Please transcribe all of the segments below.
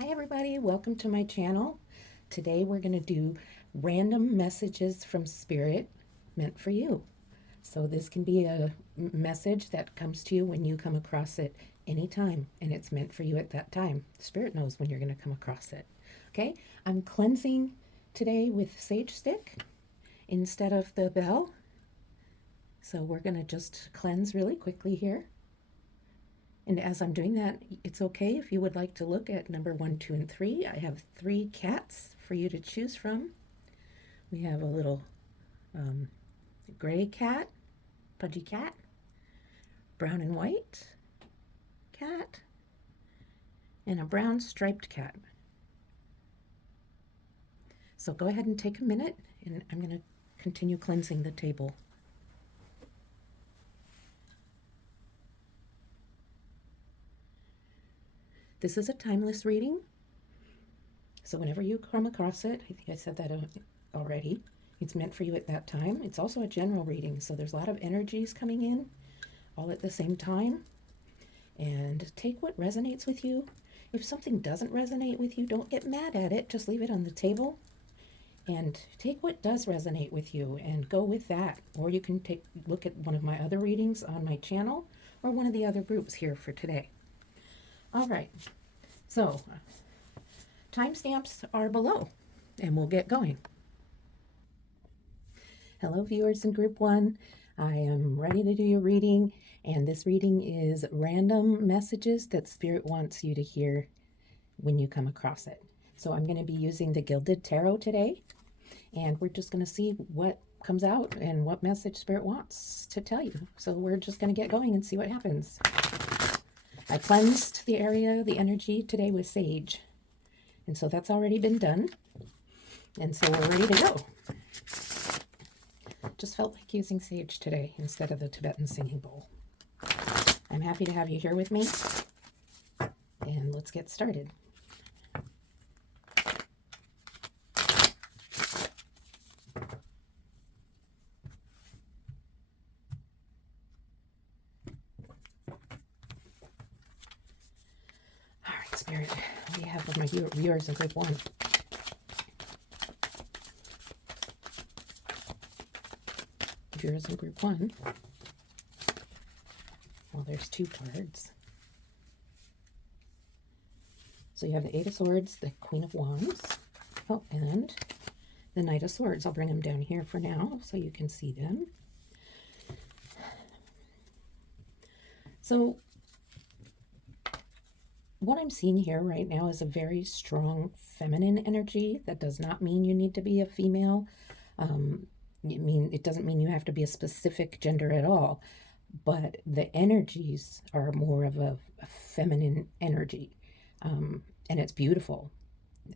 Hi everybody, welcome to my channel. Today we're going to do random messages from Spirit meant for you. So this can be a message that comes to you when you come across it anytime, and it's meant for you at that time. Spirit knows when you're going to come across it. Okay, I'm cleansing today with sage stick instead of the bell. So we're going to just cleanse really quickly here. And as I'm doing that, it's okay if you would like to look at number 1, 2, and 3. I have 3 cats for you to choose from. We have a little gray cat, pudgy cat, brown and white cat, and a brown striped cat. So go ahead and take a minute, and I'm going to continue cleansing the table. This is a timeless reading, so whenever you come across it, I think I said that already, it's meant for you at that time. It's also a general reading, so there's a lot of energies coming in all at the same time. And take what resonates with you. If something doesn't resonate with you, don't get mad at it. Just leave it on the table. And take what does resonate with you and go with that. Or you can look at one of my other readings on my channel or one of the other groups here for today. All right, so timestamps are below, and we'll get going. Hello, viewers in Group 1. I am ready to do your reading, and this reading is random messages that Spirit wants you to hear when you come across it. So I'm going to be using the Gilded Tarot today, and we're just going to see what comes out and what message Spirit wants to tell you. So we're just going to get going and see what happens. I cleansed the area, the energy today with sage. And so that's already been done. And so we're ready to go. Just felt like using sage today instead of the Tibetan singing bowl. I'm happy to have you here with me. And let's get started. Spirit, what do you have for my viewers in Group 1? Viewers in Group 1. Well, there's 2 cards. So you have the 8 of Swords, the Queen of Wands, and the Knight of Swords. I'll bring them down here for now so you can see them. So what I'm seeing here right now is a very strong feminine energy. That does not mean you need to be a female. It doesn't mean you have to be a specific gender at all, but the energies are more of a feminine energy, and it's beautiful.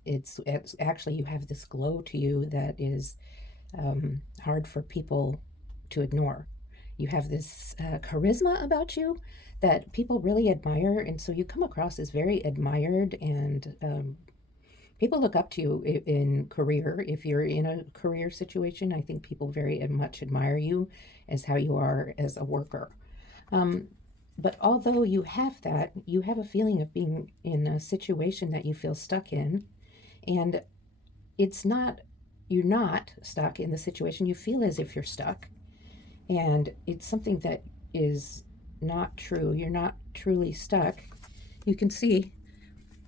It's actually, you have this glow to you that is hard for people to ignore. You have this charisma about you that people really admire, and so you come across as very admired, and people look up to you in career. If you're in a career situation, I think people very much admire you as how you are as a worker. But although you have that, you have a feeling of being in a situation that you feel stuck in, and you're not stuck in the situation. You feel as if you're stuck, and it's something that is not true. You're not truly stuck. You can see,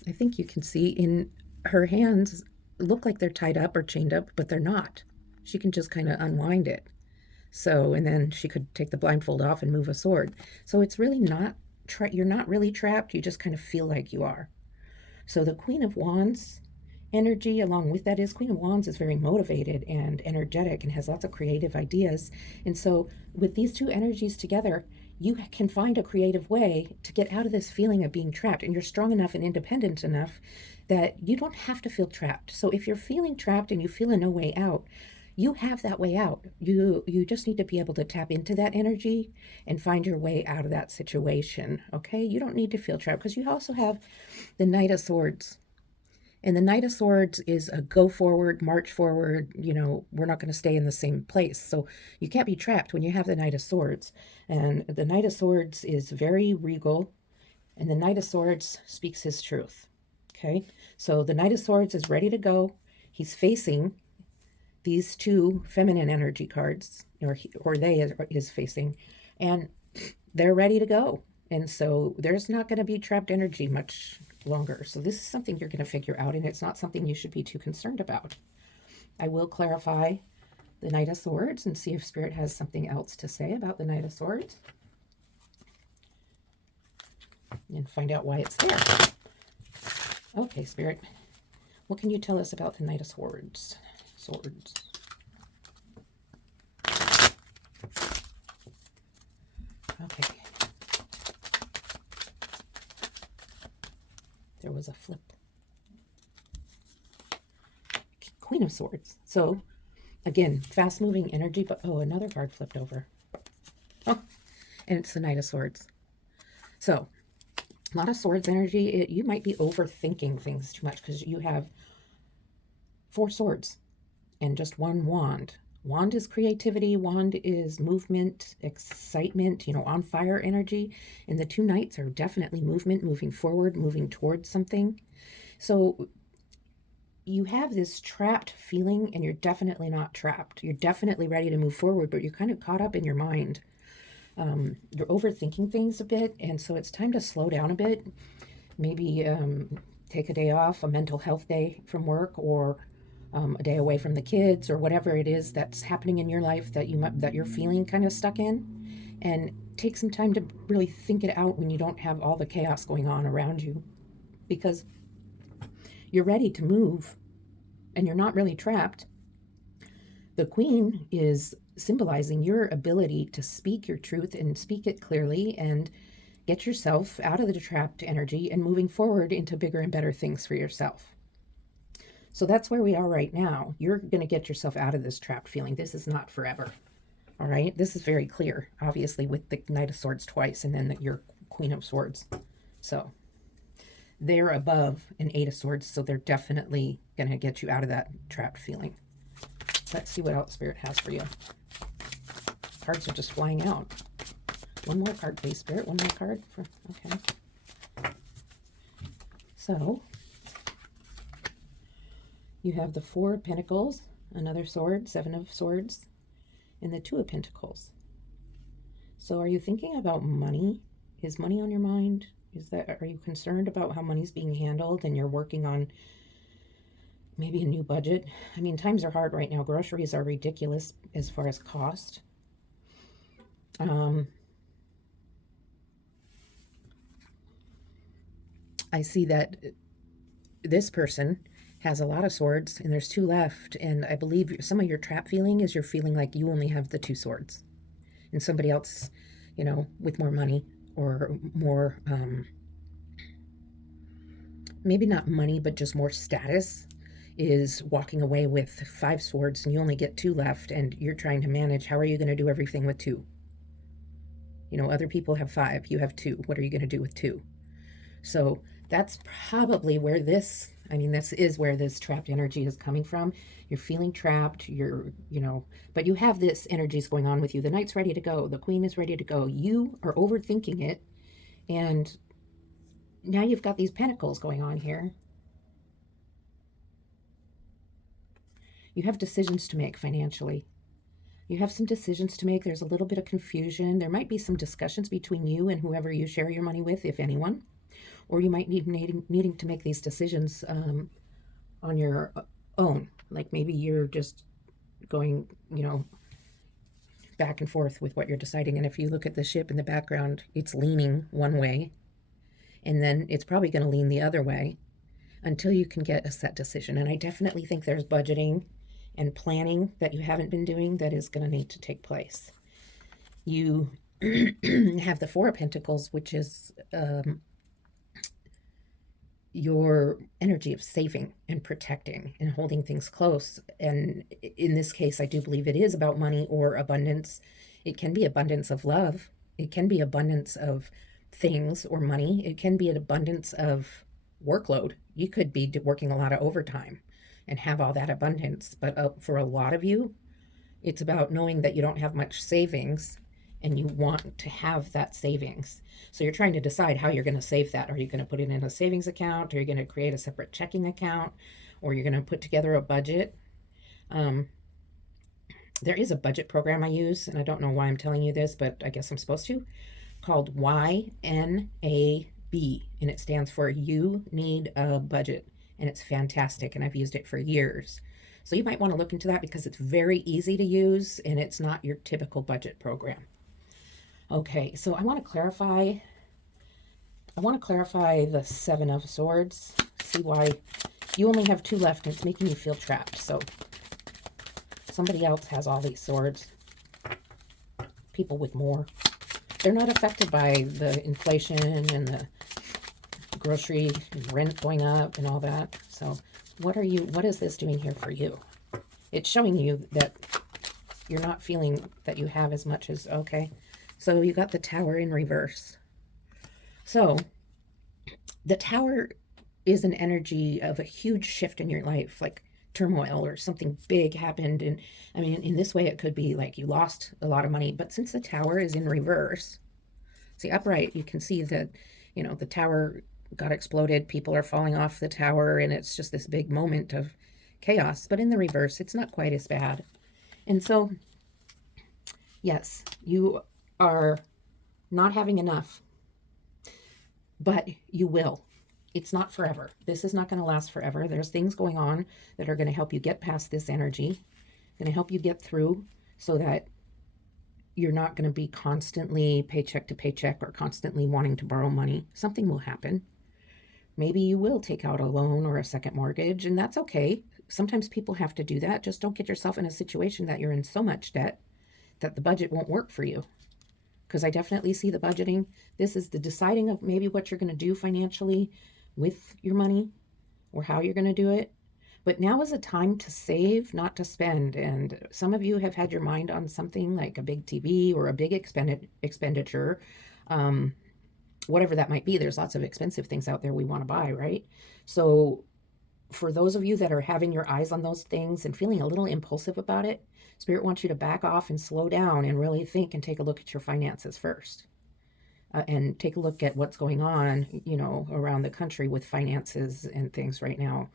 I think you can see in her hands look like they're tied up or chained up, but they're not. She can just kind of unwind it. So, and then she could take the blindfold off and move a sword. So it's really not, you're not really trapped. You just kind of feel like you are. So the Queen of Wands energy along with that is Queen of Wands is very motivated and energetic and has lots of creative ideas. And so with these 2 energies together, you can find a creative way to get out of this feeling of being trapped, and you're strong enough and independent enough that you don't have to feel trapped. So if you're feeling trapped and you feel no way out, you have that way out. You just need to be able to tap into that energy and find your way out of that situation, okay? You don't need to feel trapped, because you also have the Knight of Swords. And the Knight of Swords is a go forward, march forward, we're not going to stay in the same place. So you can't be trapped when you have the Knight of Swords. And the Knight of Swords is very regal, and the Knight of Swords speaks his truth. Okay, so the Knight of Swords is ready to go. He's facing these two feminine energy cards, or they is facing, and they're ready to go. And so there's not going to be trapped energy much longer. So this is something you're going to figure out, and it's not something you should be too concerned about. I will clarify the Knight of Swords and see if Spirit has something else to say about the Knight of Swords and find out why it's there. Okay, Spirit, what can you tell us about the Knight of Swords? Swords. Okay. There was a flip. Queen of Swords. So, again, fast-moving energy, but, oh, another card flipped over. Oh, and it's the Knight of Swords. So, a lot of Swords energy. You might be overthinking things too much because you have 4 swords and just 1 wand. Wand is creativity. Wand is movement, excitement, on fire energy. And the 2 knights are definitely movement, moving forward, moving towards something. So you have this trapped feeling, and you're definitely not trapped. You're definitely ready to move forward, but you're kind of caught up in your mind. You're overthinking things a bit, and so it's time to slow down a bit. Maybe take a day off, a mental health day from work, or a day away from the kids, or whatever it is that's happening in your life that you're feeling kind of stuck in, and take some time to really think it out when you don't have all the chaos going on around you, because you're ready to move and you're not really trapped. The Queen is symbolizing your ability to speak your truth and speak it clearly and get yourself out of the trapped energy and moving forward into bigger and better things for yourself. So that's where we are right now. You're going to get yourself out of this trapped feeling. This is not forever. All right. This is very clear, obviously, with the Knight of Swords twice and then your Queen of Swords. So they're above an 8 of Swords. So they're definitely going to get you out of that trapped feeling. Let's see what else Spirit has for you. Cards are just flying out. One more card, please, Spirit. One more card. Okay. So you have the 4 of Pentacles, another sword, 7 of Swords, and the 2 of Pentacles. So are you thinking about money? Is money on your mind? Are you concerned about how money's being handled and you're working on maybe a new budget? I mean, times are hard right now. Groceries are ridiculous as far as cost. I see that this person has a lot of swords and there's 2 left, and I believe some of your trap feeling is you're feeling like you only have the 2 swords and somebody else, with more money or more, maybe not money, but just more status, is walking away with 5 swords and you only get 2 left, and you're trying to manage. How are you going to do everything with 2? Other people have 5, you have 2. What are you going to do with 2? So that's probably where this is where this trapped energy is coming from. You're feeling trapped, but you have this energies going on with you. The Knight's ready to go. The Queen is ready to go. You are overthinking it. And now you've got these pentacles going on here. You have decisions to make financially. You have some decisions to make. There's a little bit of confusion. There might be some discussions between you and whoever you share your money with, if anyone. Or you might need needing to make these decisions on your own. Like maybe you're just going, back and forth with what you're deciding. And if you look at the ship in the background, it's leaning one way. And then it's probably going to lean the other way until you can get a set decision. And I definitely think there's budgeting and planning that you haven't been doing that is going to need to take place. You have the 4 of Pentacles, which is your energy of saving and protecting and holding things close. And in this case, I do believe it is about money or abundance. It can be abundance of love. It can be abundance of things or money. It can be an abundance of workload. You could be working a lot of overtime and have all that abundance. But for a lot of you, it's about knowing that you don't have much savings and you want to have that savings. So you're trying to decide how you're going to save that. Are you going to put it in a savings account? Are you going to create a separate checking account? Or you're going to put together a budget? Um, there is a budget program I use, and I don't know why I'm telling you this, but I guess I'm supposed to, called YNAB, and it stands for You Need a Budget, and it's fantastic, and I've used it for years. So you might want to look into that because it's very easy to use, and it's not your typical budget program. Okay, so I want to clarify the Seven of Swords. See why you only have two left, and it's making you feel trapped. So somebody else has all these swords. People with more. They're not affected by the inflation and the grocery and rent going up and all that. So what is this doing here for you? It's showing you that you're not feeling that you have as much as, okay. So you got the Tower in reverse. So the Tower is an energy of a huge shift in your life, like turmoil or something big happened. And I mean, in this way, it could be like you lost a lot of money. But since the Tower is in reverse, see, upright, you can see that, the Tower got exploded. People are falling off the Tower, and it's just this big moment of chaos. But in the reverse, it's not quite as bad. And so, yes, you are not having enough, but you will. It's not forever. This is not going to last forever. There's things going on that are going to help you get past this energy, going to help you get through so that you're not going to be constantly paycheck to paycheck or constantly wanting to borrow money. Something will happen. Maybe you will take out a loan or a second mortgage, and that's okay. Sometimes people have to do that. Just don't get yourself in a situation that you're in so much debt that the budget won't work for you. Because I definitely see the budgeting. This is the deciding of maybe what you're going to do financially with your money or how you're going to do it. But now is a time to save, not to spend. And some of you have had your mind on something like a big TV or a big expenditure, whatever that might be. There's lots of expensive things out there we want to buy, right? So for those of you that are having your eyes on those things and feeling a little impulsive about it, Spirit wants you to back off and slow down and really think and take a look at your finances first. And take a look at what's going on, around the country with finances and things right now.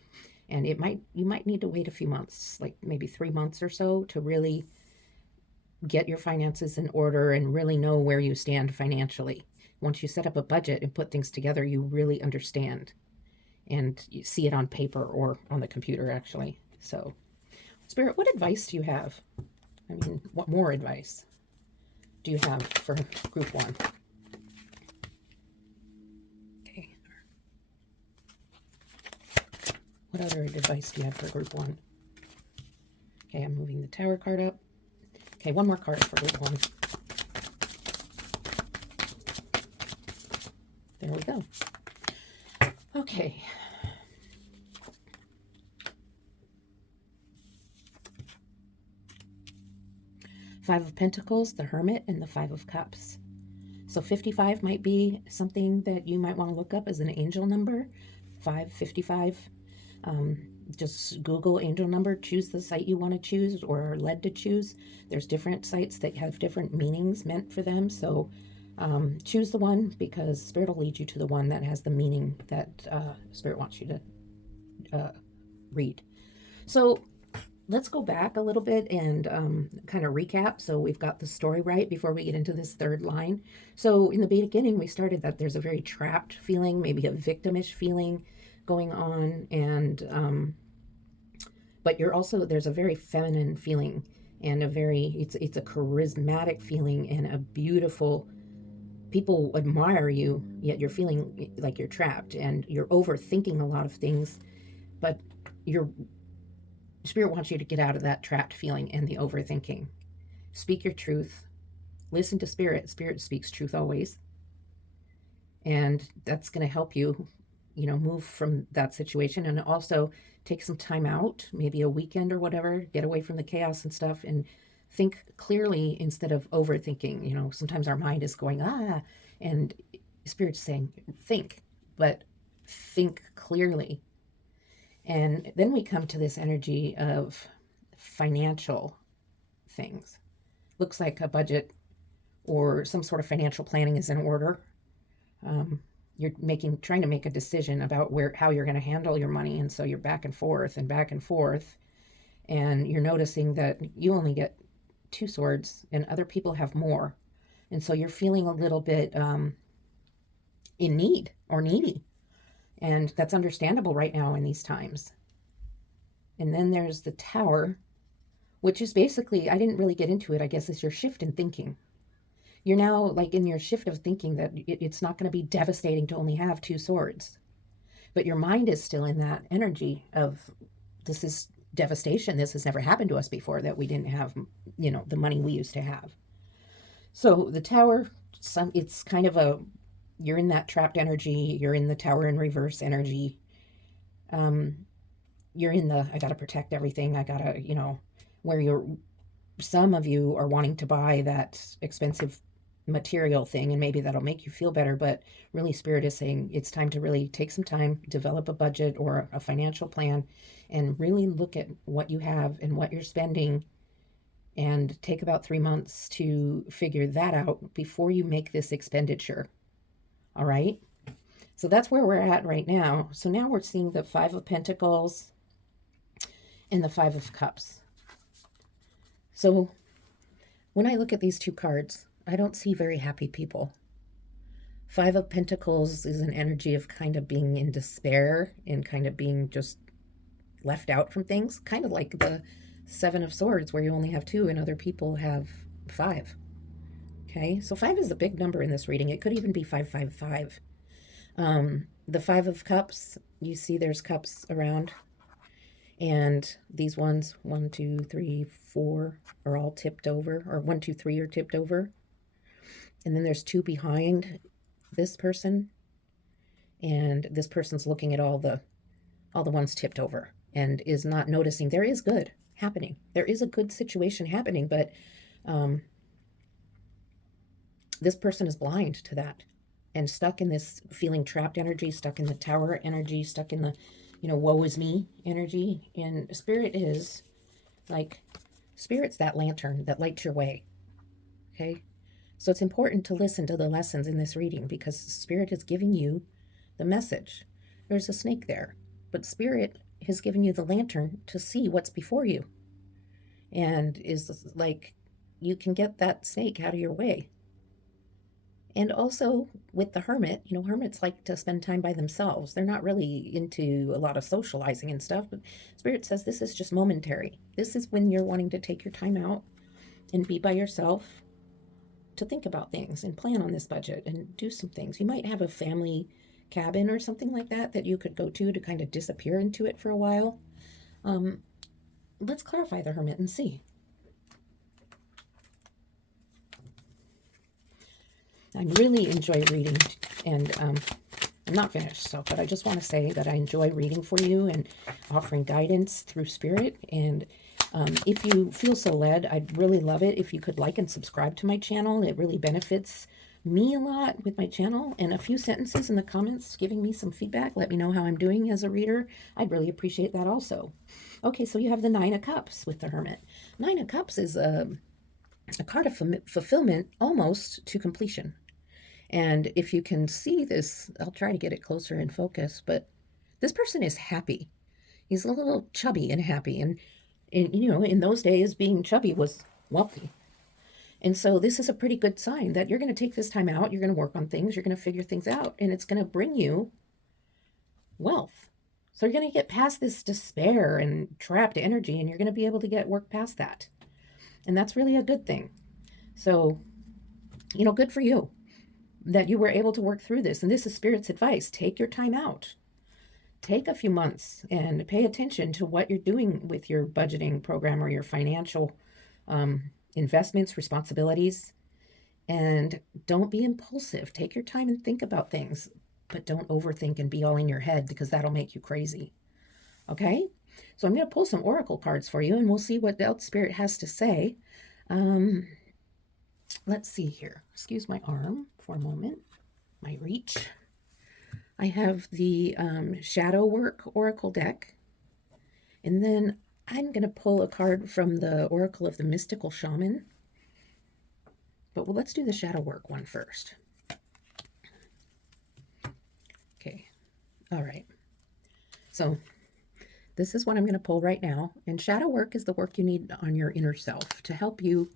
And you might need to wait a few months, like maybe 3 months or so, to really get your finances in order and really know where you stand financially. Once you set up a budget and put things together, you really understand and you see it on paper or on the computer, actually. So, Spirit, what advice do you have? I mean, what more advice do you have for group one? Okay. What other advice do you have for group one? Okay, I'm moving the Tower card up. Okay, one more card for group one. There we go. Okay. Five of Pentacles, the Hermit, and the Five of Cups. So 55 might be something that you might want to look up as an angel number. 555. Just Google angel number, choose the site you want to choose or are led to choose. There's different sites that have different meanings meant for them. So choose the one because Spirit will lead you to the one that has the meaning that Spirit wants you to read. So let's go back a little bit and kind of recap. So we've got the story right before we get into this third line. So in the beginning, we started that there's a very trapped feeling, maybe a victimish feeling going on. And, but there's a very feminine feeling and it's a charismatic feeling and a beautiful, people admire you, yet you're feeling like you're trapped and you're overthinking a lot of things, but Spirit wants you to get out of that trapped feeling and the overthinking. Speak your truth. Listen to Spirit. Spirit speaks truth always. And that's going to help you, move from that situation. And also take some time out, maybe a weekend or whatever, get away from the chaos and stuff and think clearly instead of overthinking. Sometimes our mind is going, and Spirit's saying, think, but think clearly. And then we come to this energy of financial things. Looks like a budget or some sort of financial planning is in order. You're trying to make a decision about how you're going to handle your money. And so you're back and forth and back and forth. And you're noticing that you only get 2 swords and other people have more. And so you're feeling a little bit in need or needy. And that's understandable right now in these times. And then there's the Tower, which is basically, I didn't really get into it, I guess, is your shift in thinking. You're now like in your shift of thinking that it's not going to be devastating to only have 2 swords. But your mind is still in that energy of, this is devastation. This has never happened to us before, that we didn't have, the money we used to have. So the Tower, it's kind of you're in that trapped energy. You're in the Tower in reverse energy. You're in I got to protect everything. I got to, where some of you are wanting to buy that expensive material thing, and maybe that'll make you feel better, but really Spirit is saying it's time to really take some time, develop a budget or a financial plan, and really look at what you have and what you're spending, and take about 3 months to figure that out before you make this expenditure. All right, so that's where we're at right now. So now we're seeing the 5 of Pentacles and the 5 of Cups. So when I look at these 2 cards, I don't see very happy people. 5 of Pentacles is an energy of kind of being in despair and kind of being just left out from things, kind of like the 7 of Swords, where you only have 2 and other people have 5. Okay, so 5 is a big number in this reading. It could even be 555. The 5 of Cups, you see there's cups around, and these ones, 1, 2, 3, 4, are all tipped over, or 1, 2, 3 are tipped over. And then there's 2 behind this person, and this person's looking at all the ones tipped over and is not noticing there is good happening. There is a good situation happening, but this person is blind to that and stuck in this feeling trapped energy, stuck in the Tower energy, stuck in the, woe is me energy. And Spirit is like, Spirit's that lantern that lights your way. Okay. So it's important to listen to the lessons in this reading, because Spirit is giving you the message. There's a snake there, but Spirit has given you the lantern to see what's before you, and is like, you can get that snake out of your way. And also with the Hermit, hermits like to spend time by themselves. They're not really into a lot of socializing and stuff, but Spirit says this is just momentary. This is when you're wanting to take your time out and be by yourself, to think about things and plan on this budget and do some things. You might have a family cabin or something like that you could go to kind of disappear into it for a while. Let's clarify the Hermit and see. I really enjoy reading, and I'm not finished, but I just want to say that I enjoy reading for you and offering guidance through Spirit. And if you feel so led, I'd really love it if you could like and subscribe to my channel. It really benefits me a lot with my channel. And a few sentences in the comments giving me some feedback. Let me know how I'm doing as a reader. I'd really appreciate that also. Okay, so you have the 9 of Cups with the Hermit. 9 of Cups is a card of fulfillment almost to completion. And if you can see this, I'll try to get it closer in focus, but this person is happy. He's a little chubby and happy. And in those days, being chubby was wealthy. And so this is a pretty good sign that you're going to take this time out. You're going to work on things. You're going to figure things out, and it's going to bring you wealth. So you're going to get past this despair and trapped energy, and you're going to be able to work past that. And that's really a good thing. So, good for you that you were able to work through this. And this is Spirit's advice. Take your time out. Take a few months and pay attention to what you're doing with your budgeting program or your financial investments, responsibilities, and don't be impulsive. Take your time and think about things, but don't overthink and be all in your head, because that'll make you crazy. Okay? So I'm going to pull some oracle cards for you, and we'll see what else Spirit has to say. Let's see here. Excuse my arm for a moment, my reach. I have the Shadow Work Oracle deck, and then I'm going to pull a card from the Oracle of the Mystical Shaman. But well, let's do the shadow work one first. Okay. All right. So this is what I'm going to pull right now. And shadow work is the work you need on your inner self to help you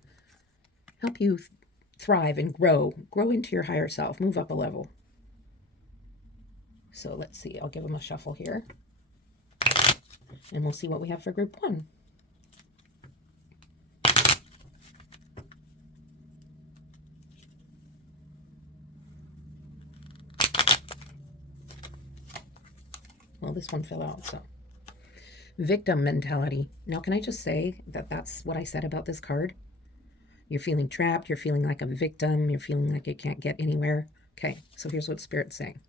thrive and grow into your higher self, move up a level. So let's see. I'll give them a shuffle here. And we'll see what we have for group 1. Well, this one fell out, so. Victim mentality. Now, can I just say that that's what I said about this card? You're feeling trapped. You're feeling like a victim. You're feeling like you can't get anywhere. Okay, so here's what Spirit's saying.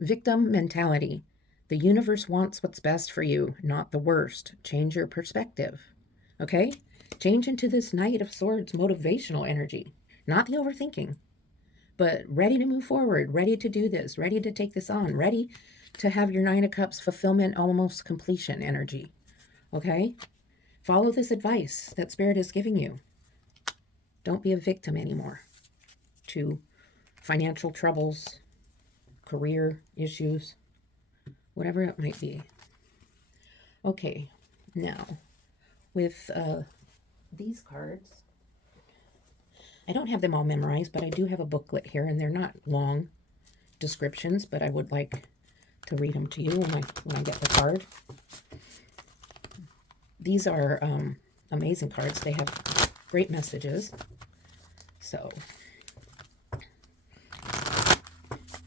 Victim mentality. The universe wants what's best for you, not the worst. Change your perspective. Okay? Change into this Knight of Swords motivational energy. Not the overthinking, but ready to move forward, ready to do this, ready to take this on, ready to have your 9 of Cups fulfillment, almost completion energy. Okay? Follow this advice that Spirit is giving you. Don't be a victim anymore to financial troubles, career issues, whatever it might be. Okay, now with these cards, I don't have them all memorized, but I do have a booklet here, and they're not long descriptions, but I would like to read them to you when I get the card. These are amazing cards. They have great messages. So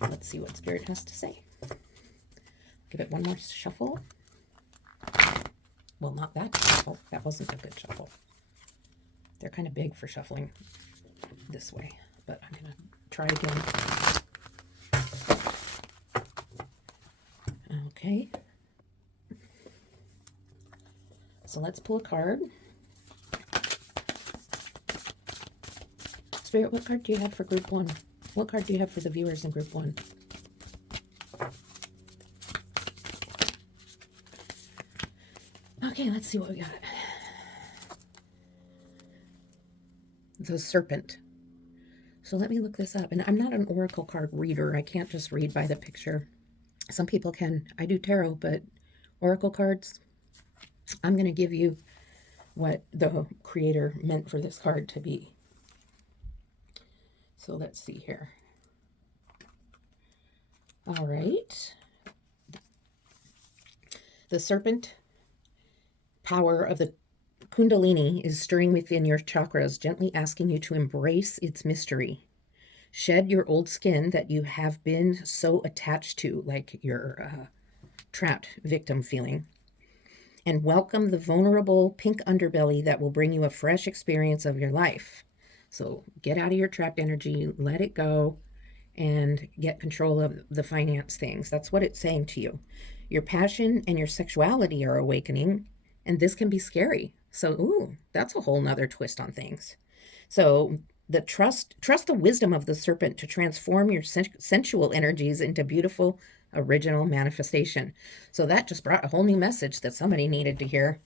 let's see what Spirit has to say. Give it one more shuffle. Well, not that shuffle. That wasn't a good shuffle. They're kind of big for shuffling this way, but I'm going to try again. Okay. So let's pull a card. Spirit, what card do you have for group 1? What card do you have for the viewers in group 1? Okay, let's see what we got. The Serpent. So let me look this up. And I'm not an oracle card reader. I can't just read by the picture. Some people can. I do tarot, but oracle cards, I'm going to give you what the creator meant for this card to be. So let's see here. All right. The serpent power of the Kundalini is stirring within your chakras, gently asking you to embrace its mystery. Shed your old skin that you have been so attached to, like your trapped victim feeling, and welcome the vulnerable pink underbelly that will bring you a fresh experience of your life. So get out of your trapped energy, let it go, and get control of the finance things. That's what it's saying to you. Your passion and your sexuality are awakening, and this can be scary. So, ooh, that's a whole nother twist on things. So the trust the wisdom of the serpent to transform your sensual energies into beautiful, original manifestation. So that just brought a whole new message that somebody needed to hear.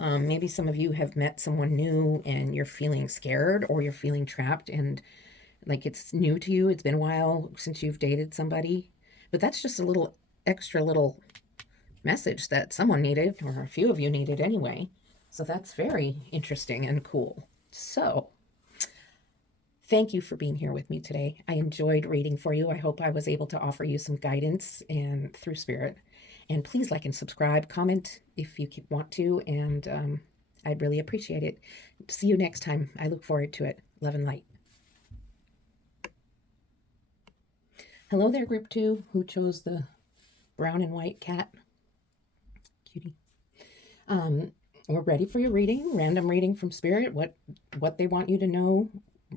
Maybe some of you have met someone new and you're feeling scared, or you're feeling trapped and like it's new to you. It's been a while since you've dated somebody, but that's just a little extra little message that someone needed, or a few of you needed anyway. So that's very interesting and cool. So thank you for being here with me today. I enjoyed reading for you. I hope I was able to offer you some guidance and through spirit. And please like and subscribe, comment if you want to, and I'd really appreciate it. See you next time. I look forward to it. Love and light. Hello there, group 2, who chose the brown and white cat. Cutie. We're ready for your reading, random reading from Spirit, what they want you to know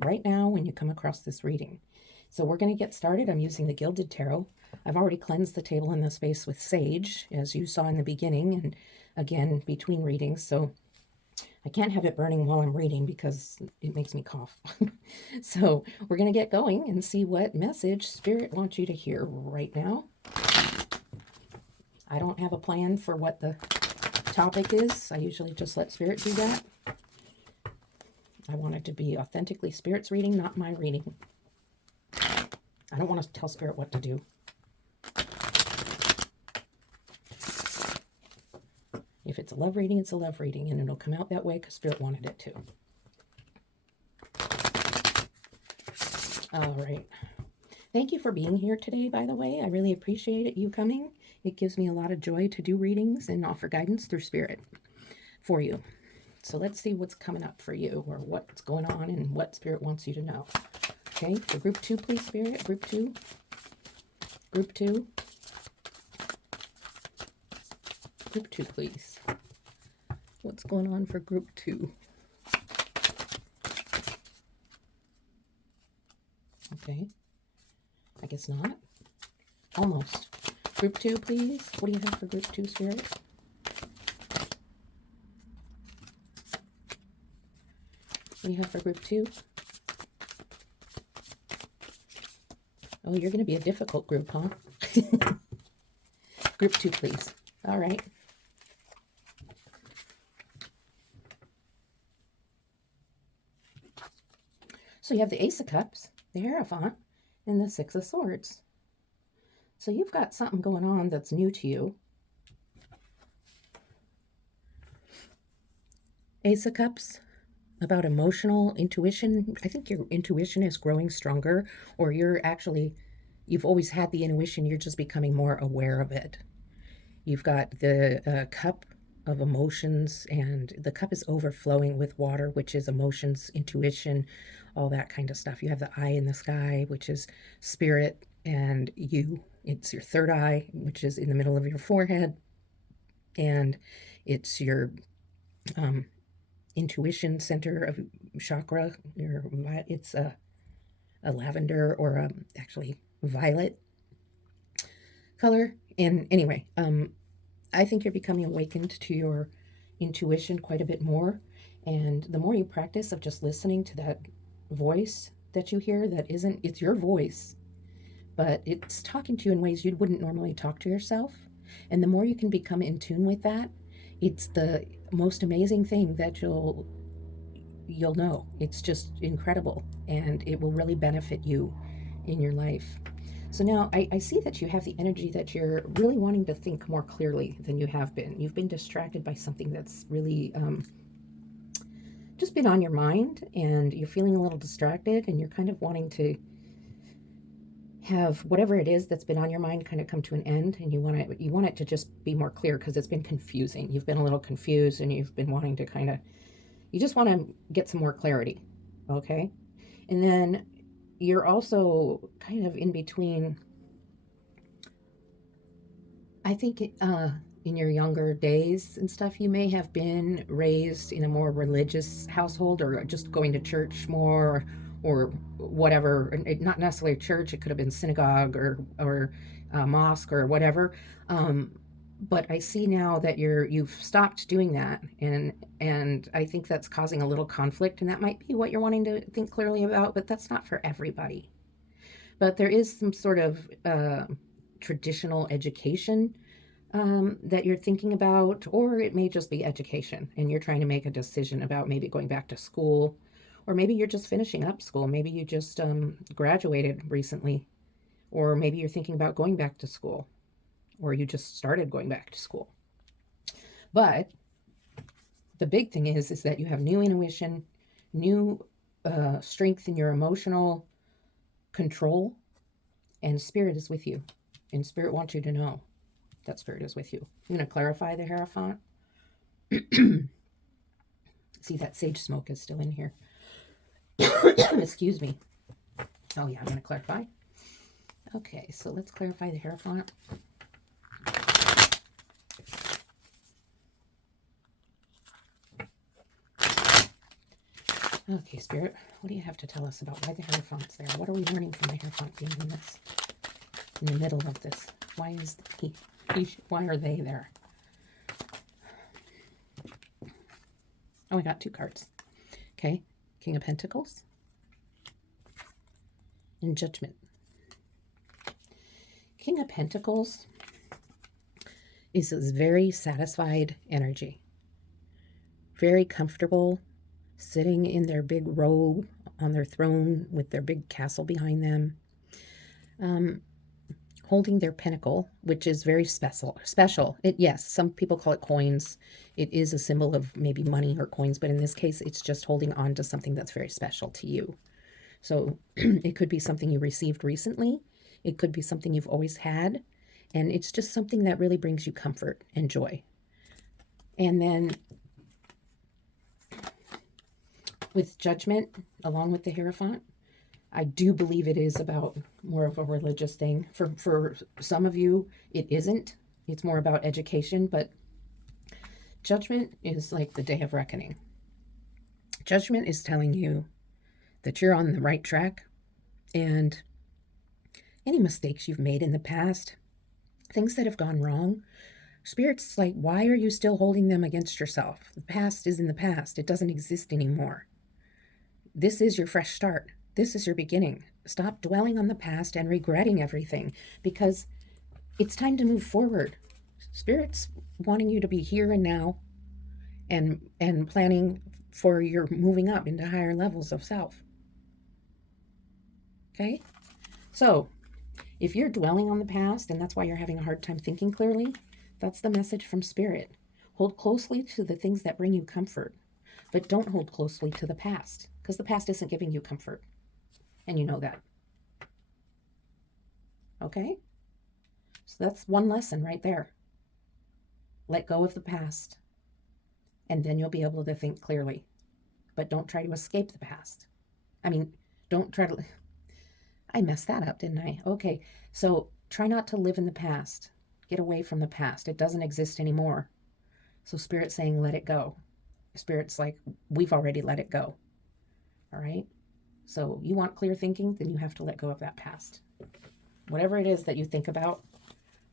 right now when you come across this reading. So we're going to get started. I'm using the Gilded Tarot. I've already cleansed the table and the space with sage, as you saw in the beginning, and again between readings. So I can't have it burning while I'm reading because it makes me cough. So we're going to get going and see what message Spirit wants you to hear right now. I don't have a plan for what the topic is. I usually just let Spirit do that. I want it to be authentically Spirit's reading, not my reading. I don't want to tell Spirit what to do. If it's a love reading, it's a love reading, and it'll come out that way because Spirit wanted it to. All right. Thank you for being here today, by the way. I really appreciate it, you coming. It gives me a lot of joy to do readings and offer guidance through Spirit for you. So let's see what's coming up for you, or what's going on and what Spirit wants you to know. Okay, for group 2, please, Spirit. Group 2. Group 2. Group 2, please. What's going on for group 2? Okay. I guess not. Almost. Group 2, please. What do you have for group 2, Spirit? What do you have for group 2? Oh, you're going to be a difficult group, huh? Group 2, please. All right. So you have the Ace of Cups, the Hierophant, and the Six of Swords. So you've got something going on that's new to you. Ace of Cups, about emotional intuition. I think your intuition is growing stronger, or you've always had the intuition, you're just becoming more aware of it. You've got the cup of emotions, and the cup is overflowing with water, which is emotions, intuition, all that kind of stuff. You have the eye in the sky, which is Spirit, and it's your third eye, which is in the middle of your forehead, and it's your intuition center of chakra. It's a lavender, or actually violet color. And anyway, I think you're becoming awakened to your intuition quite a bit more. And the more you practice of just listening to that voice that you hear, it's your voice, but it's talking to you in ways you wouldn't normally talk to yourself. And the more you can become in tune with that, it's the most amazing thing that you'll know. It's just incredible, and it will really benefit you in your life. So now I see that you have the energy that you're really wanting to think more clearly than you have been. You've been distracted by something that's really just been on your mind, and you're feeling a little distracted, and you're kind of wanting to have whatever it is that's been on your mind kind of come to an end, and you want it to just be more clear, because it's been confusing. You've been a little confused, and you've been wanting to you just want to get some more clarity. Okay. And then you're also kind of in between. I think in your younger days and stuff, you may have been raised in a more religious household, or just going to church more, or whatever. Not necessarily church, it could have been synagogue or mosque or whatever. But I see now that you've stopped doing that, and I think that's causing a little conflict, and that might be what you're wanting to think clearly about, but that's not for everybody. But there is some sort of traditional education that you're thinking about, or it may just be education, and you're trying to make a decision about maybe going back to school, or maybe you're just finishing up school. Maybe you just graduated recently, or maybe you're thinking about going back to school, or you just started going back to school. But the big thing is that you have new intuition, new strength in your emotional control, and Spirit is with you. And Spirit wants you to know that Spirit is with you. I'm going to clarify the Hierophant. See, that sage smoke is still in here. Excuse me. Oh yeah, I'm going to clarify. Okay, so let's clarify the Hierophant. Okay, Spirit, what do you have to tell us about why the Hierophant's there? What are we learning from the Hierophant being in the middle of this? Why is why are they there? Oh, I got 2 cards. Okay, King of Pentacles and Judgment. King of Pentacles is this very satisfied energy. Very comfortable, sitting in their big robe on their throne with their big castle behind them, holding their pinnacle, which is very special. Yes, some people call it coins. It is a symbol of maybe money or coins, but in this case, it's just holding on to something that's very special to you. So it could be something you received recently. It could be something you've always had. And it's just something that really brings you comfort and joy. And then with Judgment, along with the Hierophant, I do believe it is about more of a religious thing. For some of you, it isn't. It's more about education, but Judgment is like the day of reckoning. Judgment is telling you that you're on the right track, and any mistakes you've made in the past, things that have gone wrong, Spirit's like, why are you still holding them against yourself? The past is in the past. It doesn't exist anymore. This is your fresh start. This is your beginning. Stop dwelling on the past and regretting everything, because it's time to move forward. Spirit's wanting you to be here and now, and planning for your moving up into higher levels of self. Okay? So, if you're dwelling on the past and that's why you're having a hard time thinking clearly, that's the message from Spirit. Hold closely to the things that bring you comfort, but don't hold closely to the past, because the past isn't giving you comfort. And you know that. Okay? So that's one lesson right there. Let go of the past, and then you'll be able to think clearly. But don't try to escape the past. Don't try to... I messed that up, didn't I? Okay, so try not to live in the past. Get away from the past. It doesn't exist anymore. So Spirit's saying, let it go. Spirit's like, we've already let it go. All right? So you want clear thinking, then you have to let go of that past. Whatever it is that you think about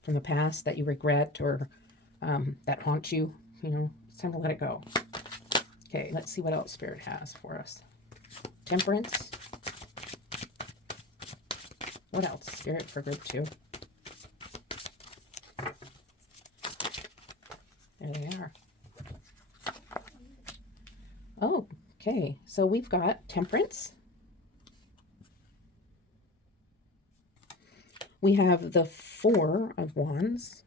from the past that you regret or that haunts you, it's time to let it go. Okay, let's see what else Spirit has for us. Temperance. What else? Spirit for group 2. There they are. Oh, okay. So we've got Temperance. We have the 4 of Wands.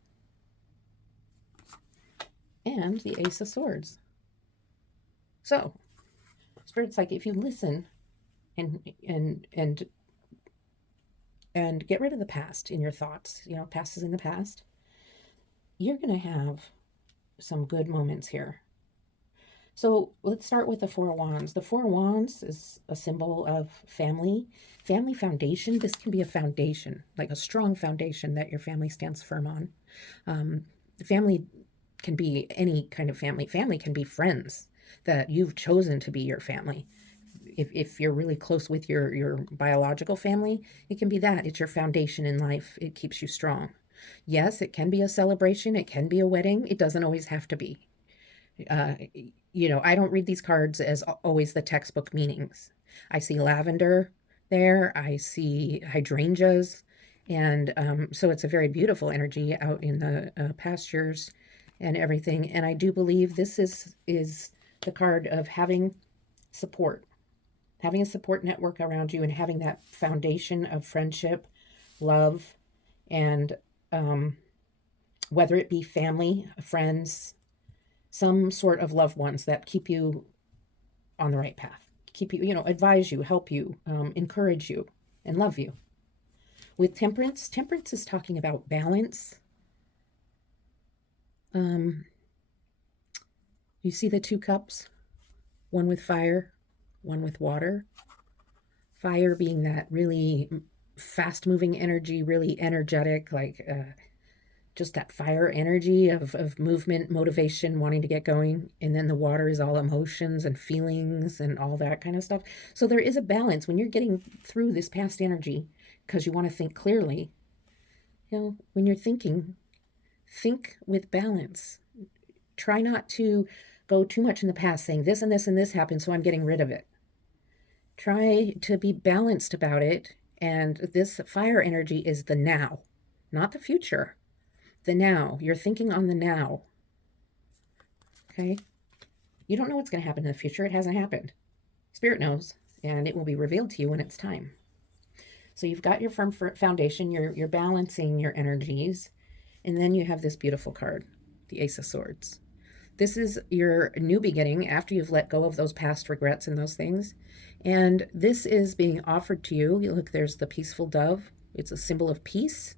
And the Ace of Swords. So, Spirit's like, if you listen and get rid of the past in your thoughts, past is in the past, you're going to have some good moments here. So let's start with the 4 of Wands. The 4 of Wands is a symbol of family foundation. This can be a foundation, like a strong foundation that your family stands firm on. The family can be any kind of family. Family can be friends that you've chosen to be your family. If you're really close with your biological family, it can be that. It's your foundation in life. It keeps you strong. Yes, it can be a celebration. It can be a wedding. It doesn't always have to be. I don't read these cards as always the textbook meanings. I see lavender there. I see hydrangeas. And so it's a very beautiful energy out in the pastures and everything. And I do believe this is the card of having support. Having a support network around you and having that foundation of friendship, love, and whether it be family, friends, some sort of loved ones that keep you on the right path, keep you, advise you, help you, encourage you, and love you. With Temperance, Temperance is talking about balance. You see the 2 cups? One with fire, one with water. Fire being that really fast-moving energy, really energetic, like just that fire energy of movement, motivation, wanting to get going. And then the water is all emotions and feelings and all that kind of stuff. So there is a balance when you're getting through this past energy, because you want to think clearly. When you're thinking, think with balance. Try not to go too much in the past saying this and this and this happened, so I'm getting rid of it. Try to be balanced about it. And this fire energy is the now, not the future. The now. You're thinking on the now. Okay? You don't know what's going to happen in the future. It hasn't happened. Spirit knows, and it will be revealed to you when it's time. So you've got your firm foundation, you're balancing your energies, and then you have this beautiful card, the Ace of Swords. This is your new beginning after you've let go of those past regrets and those things. And this is being offered to you. Look, there's the peaceful dove. It's a symbol of peace.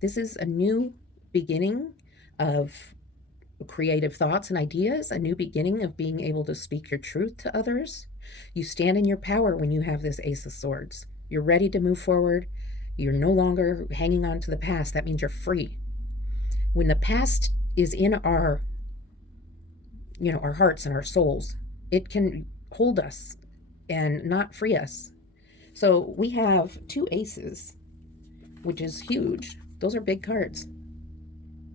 This is a new beginning of creative thoughts and ideas, a new beginning of being able to speak your truth to others. You stand in your power when you have this Ace of Swords. You're ready to move forward. You're no longer hanging on to the past. That means you're free. When the past is in our hearts and our souls, it can hold us and not free us. So we have two aces, which is huge. Those are big cards.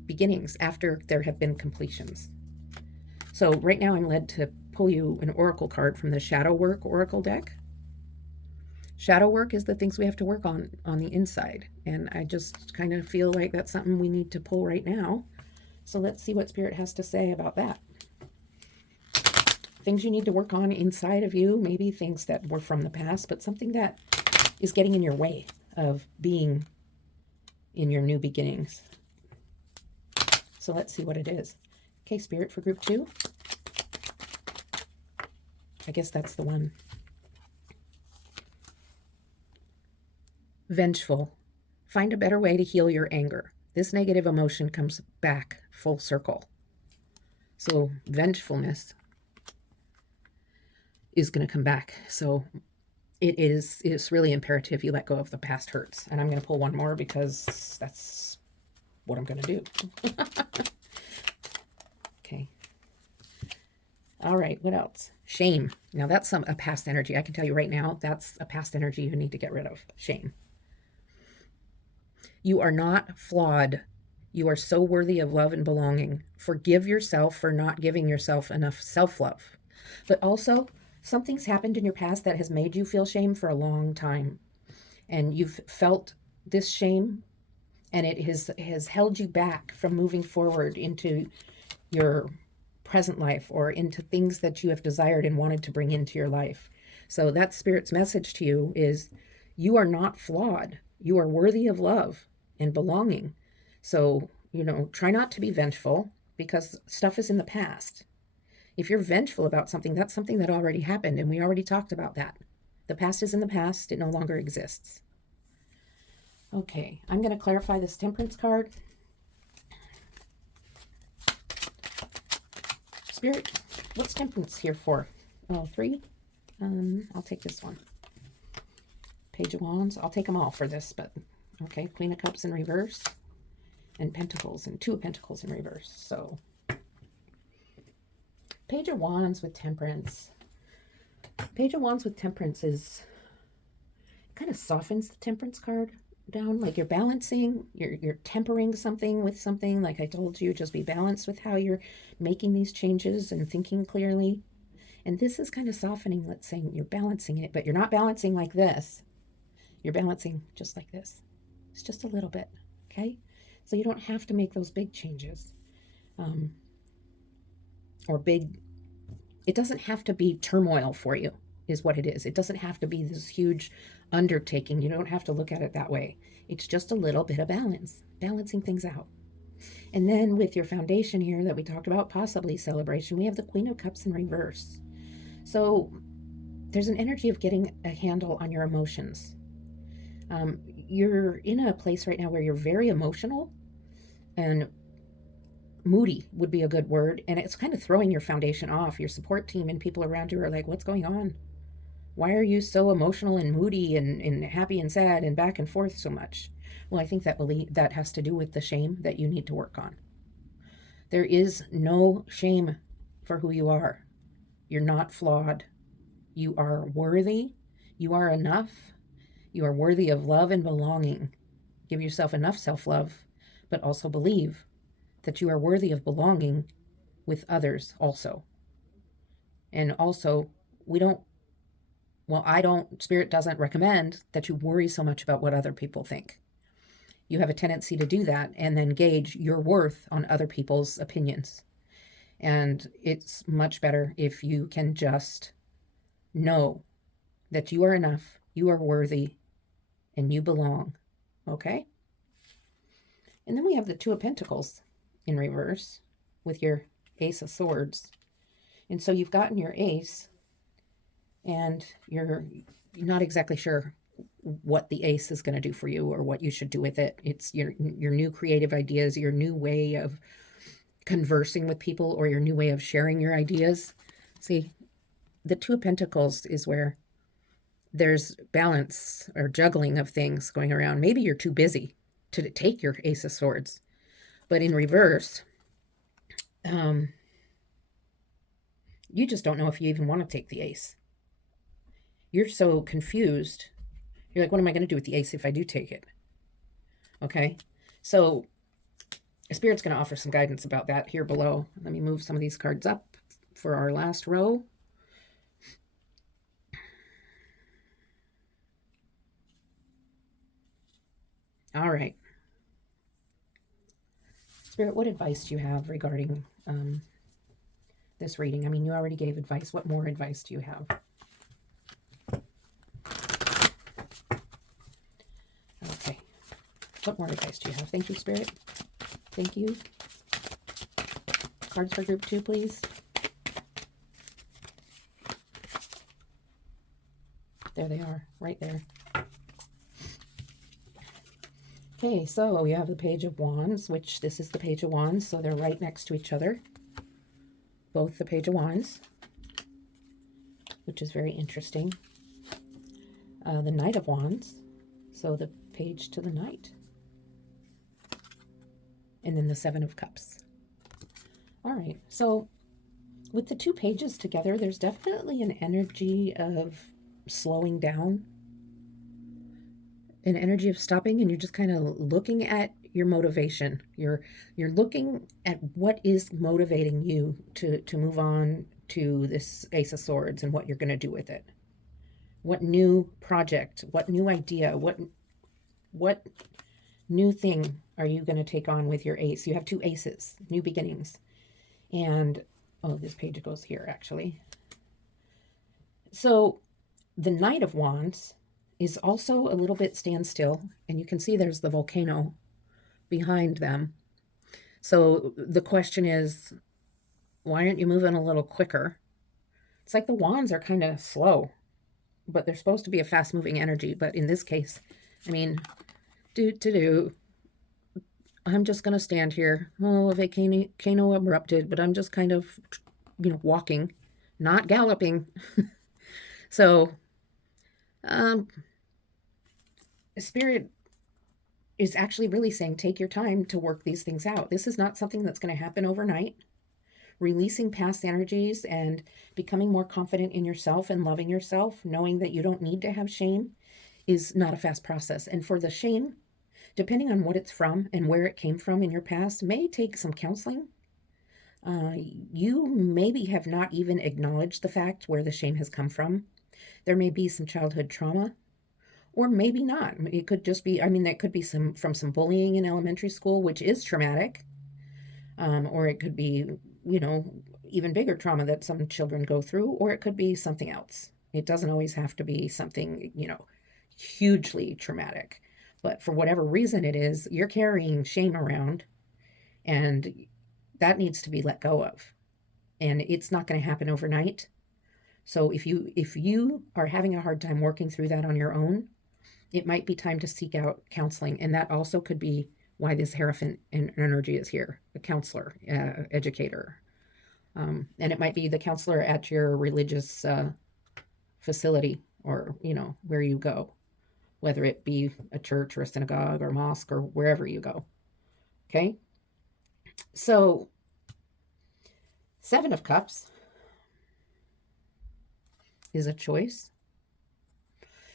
Beginnings after there have been completions. So right now I'm led to pull you an oracle card from the Shadow Work Oracle deck. Shadow work is the things we have to work on the inside. And I just kind of feel like that's something we need to pull right now. So let's see what Spirit has to say about that. Things you need to work on inside of you, maybe things that were from the past, but something that is getting in your way of being in your new beginnings. So let's see what it is. Okay, Spirit, for group 2. I guess that's the one. Vengeful. Find a better way to heal your anger. This negative emotion comes back full circle. So vengefulness is going to come back. So it's really imperative you let go of the past hurts. And I'm going to pull one more because that's what I'm going to do. Okay. All right. What else? Shame. Now that's a past energy. I can tell you right now, that's a past energy you need to get rid of. Shame. You are not flawed. You are so worthy of love and belonging. Forgive yourself for not giving yourself enough self-love. But also, something's happened in your past that has made you feel shame for a long time. And you've felt this shame, and it has held you back from moving forward into your present life or into things that you have desired and wanted to bring into your life. So that Spirit's message to you is you are not flawed. You are worthy of love and belonging. So, try not to be vengeful because stuff is in the past. If you're vengeful about something, that's something that already happened, and we already talked about that. The past is in the past. It no longer exists. Okay, I'm going to clarify this Temperance card. Spirit, what's Temperance here for? Oh, 3? I'll take this one. Page of Wands. I'll take them all for this, but okay. Queen of Cups in reverse. And Pentacles, and 2 of Pentacles in reverse. So, Page of Wands with Temperance. Page of Wands with Temperance kind of softens the Temperance card down. Like you're balancing, you're tempering something with something. Like I told you, just be balanced with how you're making these changes and thinking clearly. And this is kind of softening. Let's say you're balancing it, but you're not balancing like this. You're balancing just like this. It's just a little bit, okay? So you don't have to make those big changes. It doesn't have to be turmoil for you, is what it is. It doesn't have to be this huge undertaking. You don't have to look at it that way. It's just a little bit of balance, balancing things out. And then with your foundation here that we talked about, possibly celebration, we have the Queen of Cups in reverse. So there's an energy of getting a handle on your emotions. You're in a place right now where you're very emotional, and moody would be a good word. And it's kind of throwing your foundation off. Your support team and people around you are like, what's going on? Why are you so emotional and moody and happy and sad and back and forth so much? Well, I think that has to do with the shame that you need to work on. There is no shame for who you are. You're not flawed. You are worthy. You are enough. You are worthy of love and belonging. Give yourself enough self-love, but also believe that you are worthy of belonging with others also. And also, Spirit doesn't recommend that you worry so much about what other people think. You have a tendency to do that and then gauge your worth on other people's opinions. And it's much better if you can just know that you are enough, you are worthy, and you belong. Okay? And then we have the Two of Pentacles in reverse with your Ace of Swords. And so you've gotten your ace, and you're not exactly sure what the ace is going to do for you or what you should do with it. It's your new creative ideas, your new way of conversing with people, or your new way of sharing your ideas. See, the Two of Pentacles is where there's balance or juggling of things going around. Maybe you're too busy to take your Ace of Swords. But in reverse, you just don't know if you even want to take the ace. You're so confused. You're like, what am I going to do with the ace if I do take it? Okay. So Spirit's going to offer some guidance about that here below. Let me move some of these cards up for our last row. All right. Spirit, what advice do you have regarding this reading? I mean, you already gave advice. What more advice do you have? Okay. What more advice do you have? Thank you, Spirit. Thank you. Cards for group 2, please. There they are, right there. Okay, so you have the Page of Wands, which this is the Page of Wands, so they're right next to each other. Both the Page of Wands, which is very interesting. The Knight of Wands, so the Page to the Knight. And then the Seven of Cups. All right, so with the two pages together, there's definitely an energy of slowing down, an energy of stopping, and you're just kind of looking at your motivation. You're looking at what is motivating you to move on to this Ace of Swords and what you're going to do with it. What new project, what new idea, what new thing are you going to take on with your ace? You have two aces, new beginnings. And, oh, this page goes here, actually. So the Knight of Wands is also a little bit standstill, and you can see there's the volcano behind them. So the question is, why aren't you moving a little quicker? It's like the wands are kind of slow, but they're supposed to be a fast-moving energy. But in this case, I mean, I'm just going to stand here. Oh, a volcano erupted, but I'm just kind of, walking, not galloping. So, Spirit is actually really saying, take your time to work these things out. This is not something that's going to happen overnight. Releasing past energies and becoming more confident in yourself and loving yourself, knowing that you don't need to have shame, is not a fast process. And for the shame, depending on what it's from and where it came from in your past, may take some counseling. You maybe have not even acknowledged the fact where the shame has come from. There may be some childhood trauma, or maybe not. It could just be, that could be from some bullying in elementary school, which is traumatic. Or it could be, even bigger trauma that some children go through, or it could be something else. It doesn't always have to be something, hugely traumatic. But for whatever reason it is, you're carrying shame around, and that needs to be let go of. And it's not going to happen overnight. So if you are having a hard time working through that on your own, it might be time to seek out counseling. And that also could be why this Hierophant energy is here, a counselor, educator. And it might be the counselor at your religious facility, or, where you go, whether it be a church or a synagogue or mosque or wherever you go. Okay? So, Seven of Cups is a choice.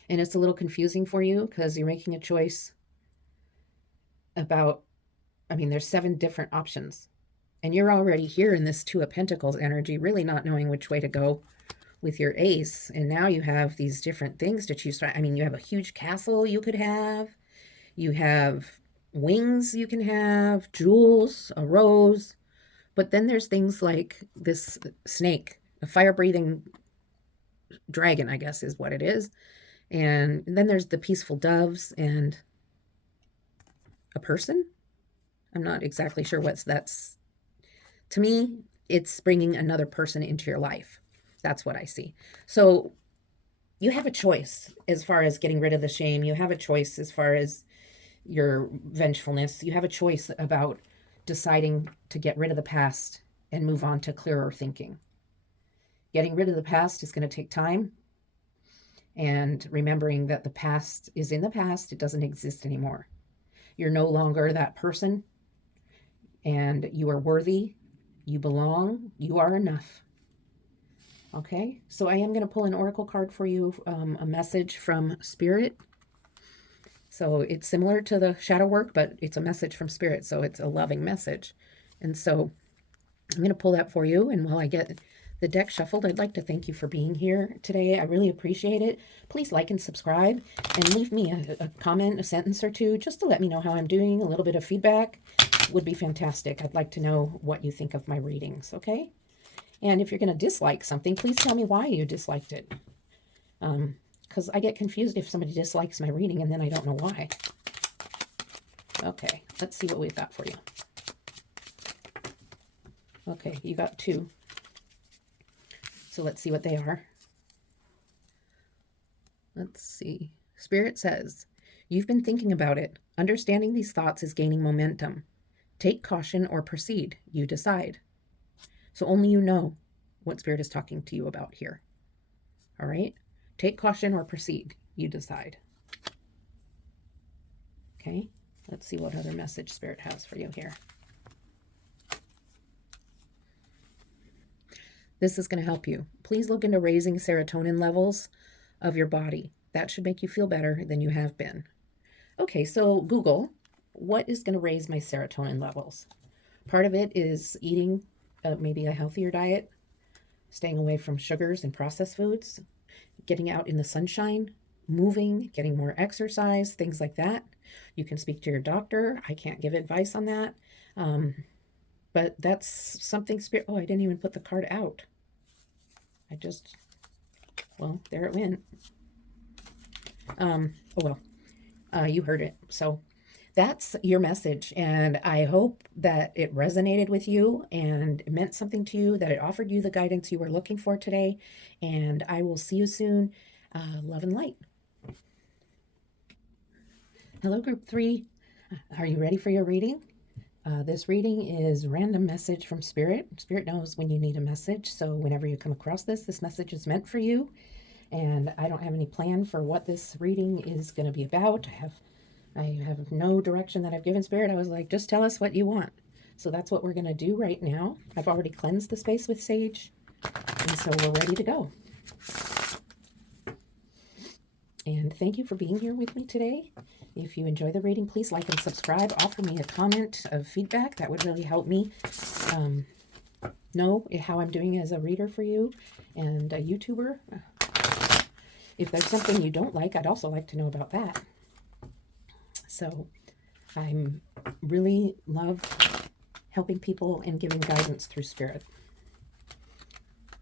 And it's a little confusing for you because you're making a choice about, there's 7 different options. And you're already here in this Two of Pentacles energy, really not knowing which way to go with your ace. And now you have these different things to choose from. You have a huge castle you could have. You have wings you can have, jewels, a rose. But then there's things like this snake, a fire-breathing dragon, I guess is what it is. And then there's the peaceful doves and a person. I'm not exactly sure that's. To me, it's bringing another person into your life. That's what I see. So you have a choice as far as getting rid of the shame. You have a choice as far as your vengefulness. You have a choice about deciding to get rid of the past and move on to clearer thinking. Getting rid of the past is going to take time. And remembering that the past is in the past, it doesn't exist anymore. You're no longer that person, and you are worthy. You belong. You are enough. Okay, so I am going to pull an oracle card for you, a message from Spirit. So it's similar to the shadow work, but it's a message from Spirit, so it's a loving message. And so I'm going to pull that for you, and while I get the deck shuffled, I'd like to thank you for being here today. I really appreciate it. Please like and subscribe, and leave me a comment, a sentence or two, just to let me know how I'm doing. A little bit of feedback would be fantastic. I'd like to know what you think of my readings, okay? And if you're going to dislike something, please tell me why you disliked it. Because I get confused if somebody dislikes my reading and then I don't know why. Okay, let's see what we've got for you. Okay, you got 2. So let's see what they are. Let's see. Spirit says, you've been thinking about it. Understanding these thoughts is gaining momentum. Take caution or proceed. You decide. So only you know what Spirit is talking to you about here. All right? Take caution or proceed. You decide. Okay? Let's see what other message Spirit has for you here. This is going to help you. Please look into raising serotonin levels of your body. That should make you feel better than you have been. Okay, so Google, what is going to raise my serotonin levels? Part of it is eating maybe a healthier diet, staying away from sugars and processed foods, getting out in the sunshine, moving, getting more exercise, things like that. You can speak to your doctor. I can't give advice on that. But that's something Spirit... Oh, I didn't even put the card out. Well, there it went. Oh, well, you heard it. So that's your message. And I hope that it resonated with you and it meant something to you, that it offered you the guidance you were looking for today. And I will see you soon. Love and light. Hello, Group 3. Are you ready for your reading? This reading is random message from Spirit. Spirit knows when you need a message. So whenever you come across this message is meant for you. And I don't have any plan for what this reading is going to be about. I have no direction that I've given Spirit. I was like, just tell us what you want. So that's what we're going to do right now. I've already cleansed the space with sage. And so we're ready to go. And thank you for being here with me today. If you enjoy the reading, please like and subscribe. Offer me a comment of feedback. That would really help me know how I'm doing as a reader for you and a YouTuber. If there's something you don't like, I'd also like to know about that. So I'm really love helping people and giving guidance through Spirit.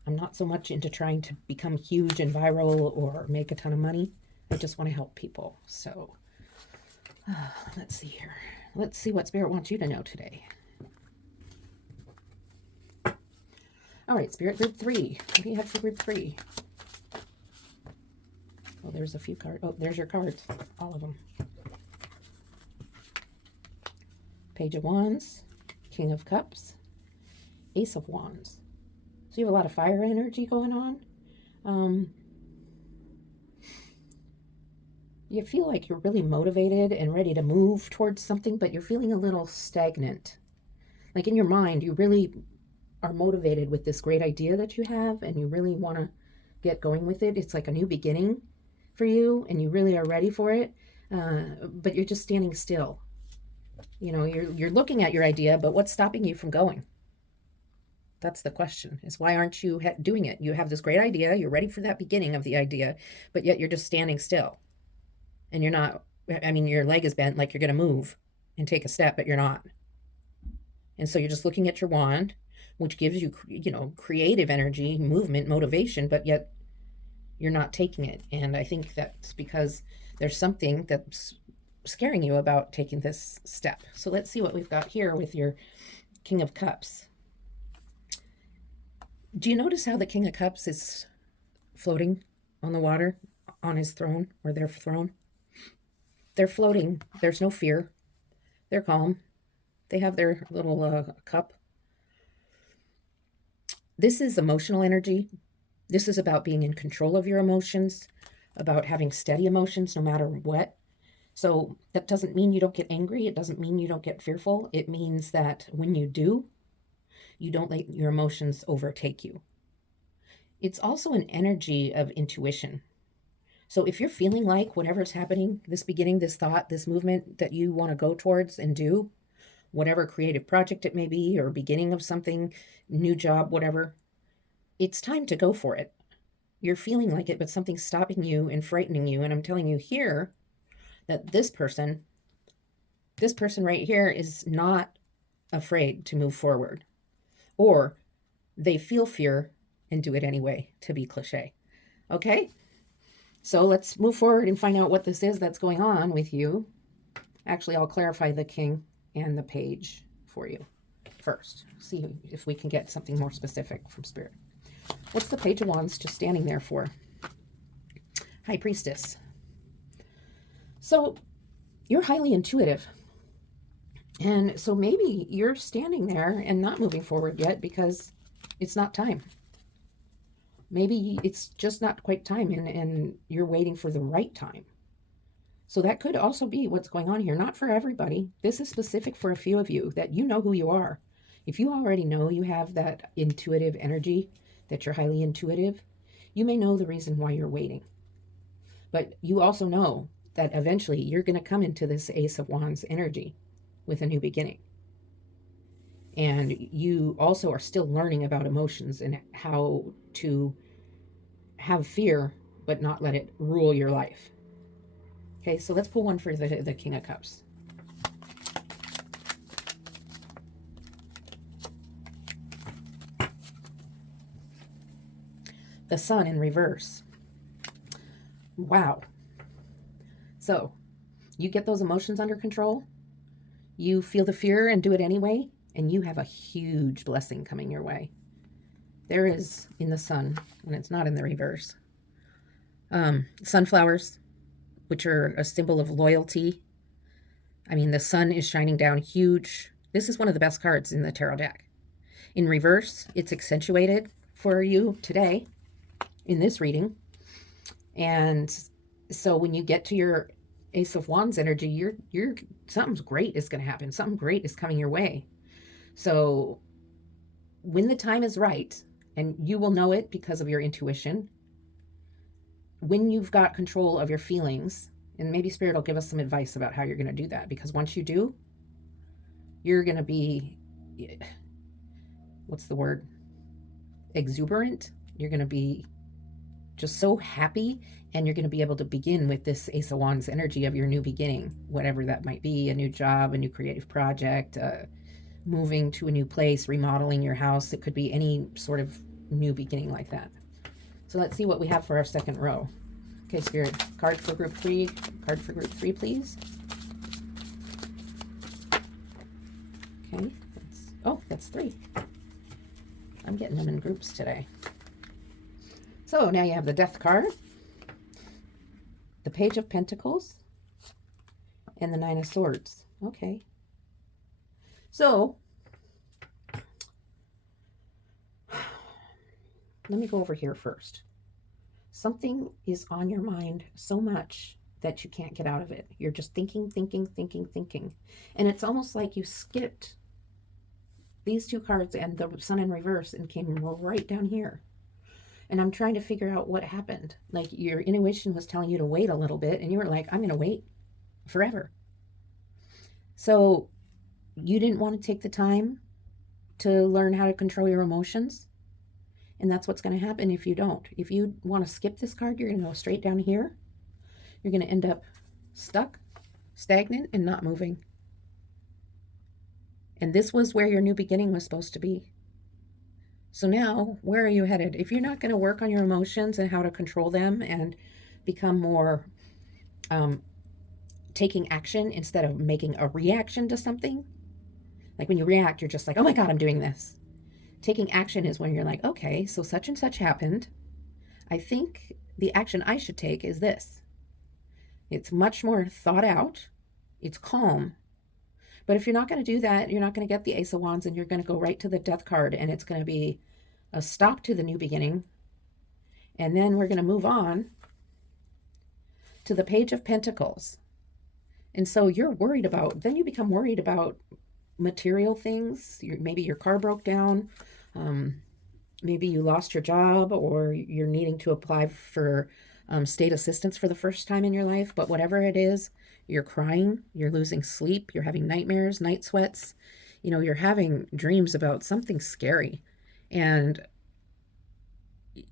I'm not so much into trying to become huge and viral or make a ton of money. I just want to help people. So let's see here. Let's see what Spirit wants you to know today. All right, Spirit Group 3. What do you have for Group 3? Oh, there's a few cards. Oh, there's your cards. All of them. Page of Wands, King of Cups, Ace of Wands. So you have a lot of fire energy going on. You feel like you're really motivated and ready to move towards something, but you're feeling a little stagnant. Like in your mind, you really are motivated with this great idea that you have, and you really want to get going with it. It's like a new beginning for you, and you really are ready for it, but you're just standing still. You know, you're looking at your idea, but what's stopping you from going? That's the question, is why aren't you doing it? You have this great idea, you're ready for that beginning of the idea, but yet you're just standing still. And you're not, I mean, your leg is bent like you're going to move and take a step, but you're not. And so you're just looking at your wand which gives you, creative energy, movement, motivation, but yet you're not taking it. And I think that's because there's something that's scaring you about taking this step. So let's see what we've got here with your King of Cups. Do you notice how the King of Cups is floating on the water on his throne, or their throne? They're floating. There's no fear. They're calm. They have their little cup. This is emotional energy. This is about being in control of your emotions, about having steady emotions no matter what. So that doesn't mean you don't get angry. It doesn't mean you don't get fearful. It means that when you do, you don't let your emotions overtake you. It's also an energy of intuition. So if you're feeling like whatever's happening, this beginning, this thought, this movement that you want to go towards and do, whatever creative project it may be, or beginning of something, new job, whatever, it's time to go for it. You're feeling like it, but something's stopping you and frightening you. And I'm telling you here that this person right here is not afraid to move forward, or they feel fear and do it anyway, to be cliche. Okay? So let's move forward and find out what this is that's going on with you. Actually, I'll clarify the King and the Page for you first. See if we can get something more specific from Spirit. What's the Page of Wands just standing there for? High Priestess. So you're highly intuitive. And so maybe you're standing there and not moving forward yet because it's not time. Maybe it's just not quite time, and you're waiting for the right time. So that could also be what's going on here. Not for everybody. This is specific for a few of you, that you know who you are. If you already know you have that intuitive energy, that you're highly intuitive, you may know the reason why you're waiting. But you also know that eventually you're going to come into this Ace of Wands energy with a new beginning. And you also are still learning about emotions and how to have fear, but not let it rule your life. Okay, so let's pull one for the King of Cups. The Sun in reverse. Wow. So you get those emotions under control. You feel the fear and do it anyway, and you have a huge blessing coming your way. There is in the Sun, and it's not in the reverse, sunflowers, which are a symbol of loyalty. I mean, the sun is shining down huge. This is one of the best cards in the tarot deck. In reverse, it's accentuated for you today in this reading. And so when you get to your Ace of Wands energy, you're something's great is going to happen. Something great is coming your way. So when the time is right, and you will know it because of your intuition, when you've got control of your feelings, and maybe Spirit will give us some advice about how you're going to do that, because once you do, you're going to be, what's the word? Exuberant. You're going to be just so happy, and you're going to be able to begin with this Ace of Wands energy of your new beginning, whatever that might be, a new job, a new creative project, moving to a new place, remodeling your house. It could be any sort of new beginning like that. So let's see what we have for our second row. Okay, Spirit, card for group 3, please. Okay, that's 3. I'm getting them in groups today. So now you have the Death card, the Page of Pentacles, and the Nine of Swords. Okay. So let me go over here first. Something is on your mind so much that you can't get out of it. You're just thinking. And it's almost like you skipped these two cards and the Sun in reverse and came right down here. And I'm trying to figure out what happened. Like your intuition was telling you to wait a little bit, and you were like, I'm going to wait forever. So you didn't want to take the time to learn how to control your emotions. And that's what's going to happen if you don't. If you want to skip this card, you're going to go straight down here. You're going to end up stuck, stagnant, and not moving. And this was where your new beginning was supposed to be. So now, where are you headed? If you're not going to work on your emotions and how to control them and become more um, taking action instead of making a reaction to something, like when you react, you're just like, oh my God, I'm doing this. Taking action is when you're like, okay, so such and such happened. I think the action I should take is this. It's much more thought out. It's calm. But if you're not going to do that, you're not going to get the Ace of Wands and you're going to go right to the Death card and it's going to be a stop to the new beginning. And then we're going to move on to the Page of Pentacles. And so you're worried about, then you become worried about material things. Maybe your car broke down. Maybe you lost your job or you're needing to apply for state assistance for the first time in your life. But whatever it is, you're crying, you're losing sleep, you're having nightmares, night sweats. You know, you're having dreams about something scary. And,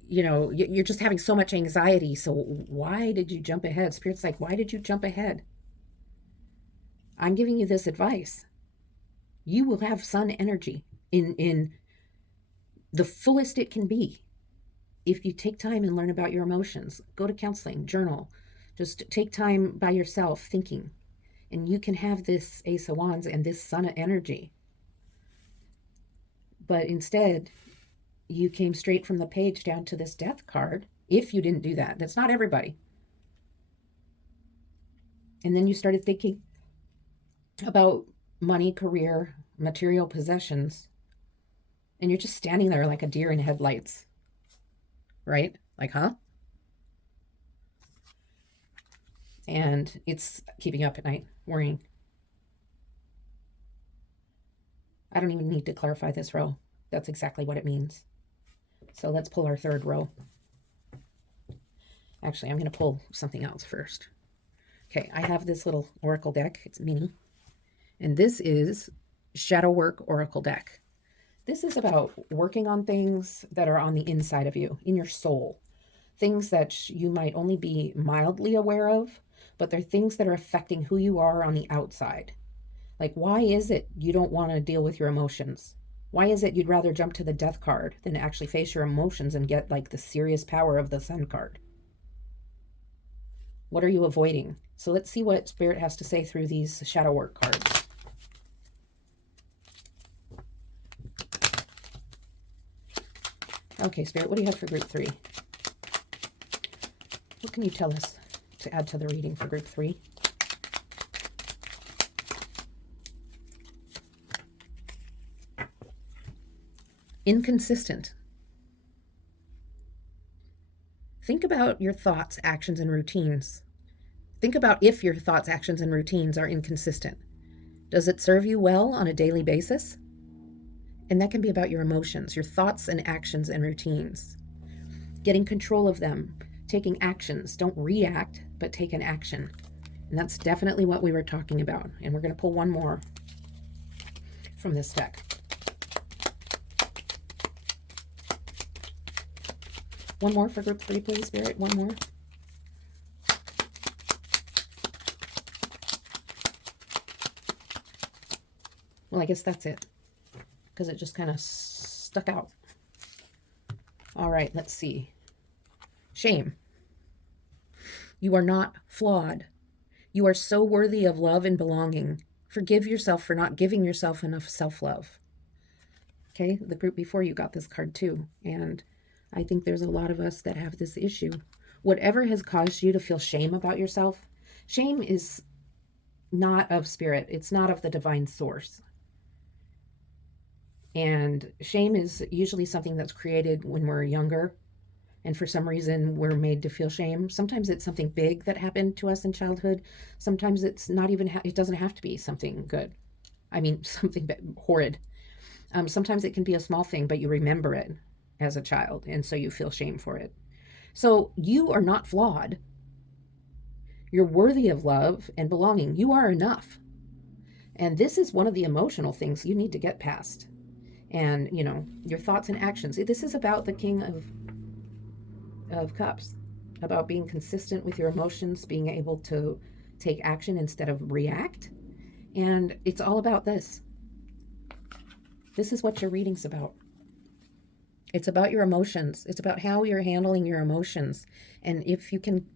you know, you're just having so much anxiety. So why did you jump ahead? Spirit's like, why did you jump ahead? I'm giving you this advice. You will have sun energy in the fullest it can be if you take time and learn about your emotions. Go to counseling, journal, just take time by yourself thinking, and you can have this Ace of Wands and this sun energy. But instead, you came straight from the page down to this Death card. If you didn't do that, that's not everybody. And then you started thinking about money, career, material possessions, and you're just standing there like a deer in headlights, right? Like, huh? And it's keeping you up at night, worrying. I don't even need to clarify this row. That's exactly what it means. So let's pull our third row. Actually, I'm going to pull something else first. Okay, I have this little oracle deck. It's mini. And this is Shadow Work Oracle deck. This is about working on things that are on the inside of you, in your soul. Things that you might only be mildly aware of, but they're things that are affecting who you are on the outside. Like, why is it you don't want to deal with your emotions? Why is it you'd rather jump to the Death card than actually face your emotions and get like the serious power of the Sun card? What are you avoiding? So let's see what Spirit has to say through these shadow work cards. Okay, Spirit, what do you have for group 3? What can you tell us to add to the reading for group 3? Inconsistent. Think about your thoughts, actions, and routines. Think about if your thoughts, actions, and routines are inconsistent. Does it serve you well on a daily basis? And that can be about your emotions, your thoughts and actions and routines. Getting control of them, taking actions. Don't react, but take an action. And that's definitely what we were talking about. And we're going to pull one more from this deck. One more for group 3, please, Spirit. One more. Well, I guess that's it, because it just kind of stuck out. All right, let's see. Shame. You are not flawed. You are so worthy of love and belonging. Forgive yourself for not giving yourself enough self-love. Okay, the group before you got this card too, and I think there's a lot of us that have this issue. Whatever has caused you to feel shame about yourself, shame is not of Spirit. It's not of the divine source. And shame is usually something that's created when we're younger. And for some reason, we're made to feel shame. Sometimes it's something big that happened to us in childhood. Sometimes it's not even, it doesn't have to be something good. I mean, something horrid. Sometimes it can be a small thing, but you remember it as a child, and so you feel shame for it. So you are not flawed. You're worthy of love and belonging. You are enough. And this is one of the emotional things you need to get past. And, you know, your thoughts and actions. This is about the King of Cups, about being consistent with your emotions, being able to take action instead of react. And it's all about this. This is what your reading's about. It's about your emotions. It's about how you're handling your emotions. And if you can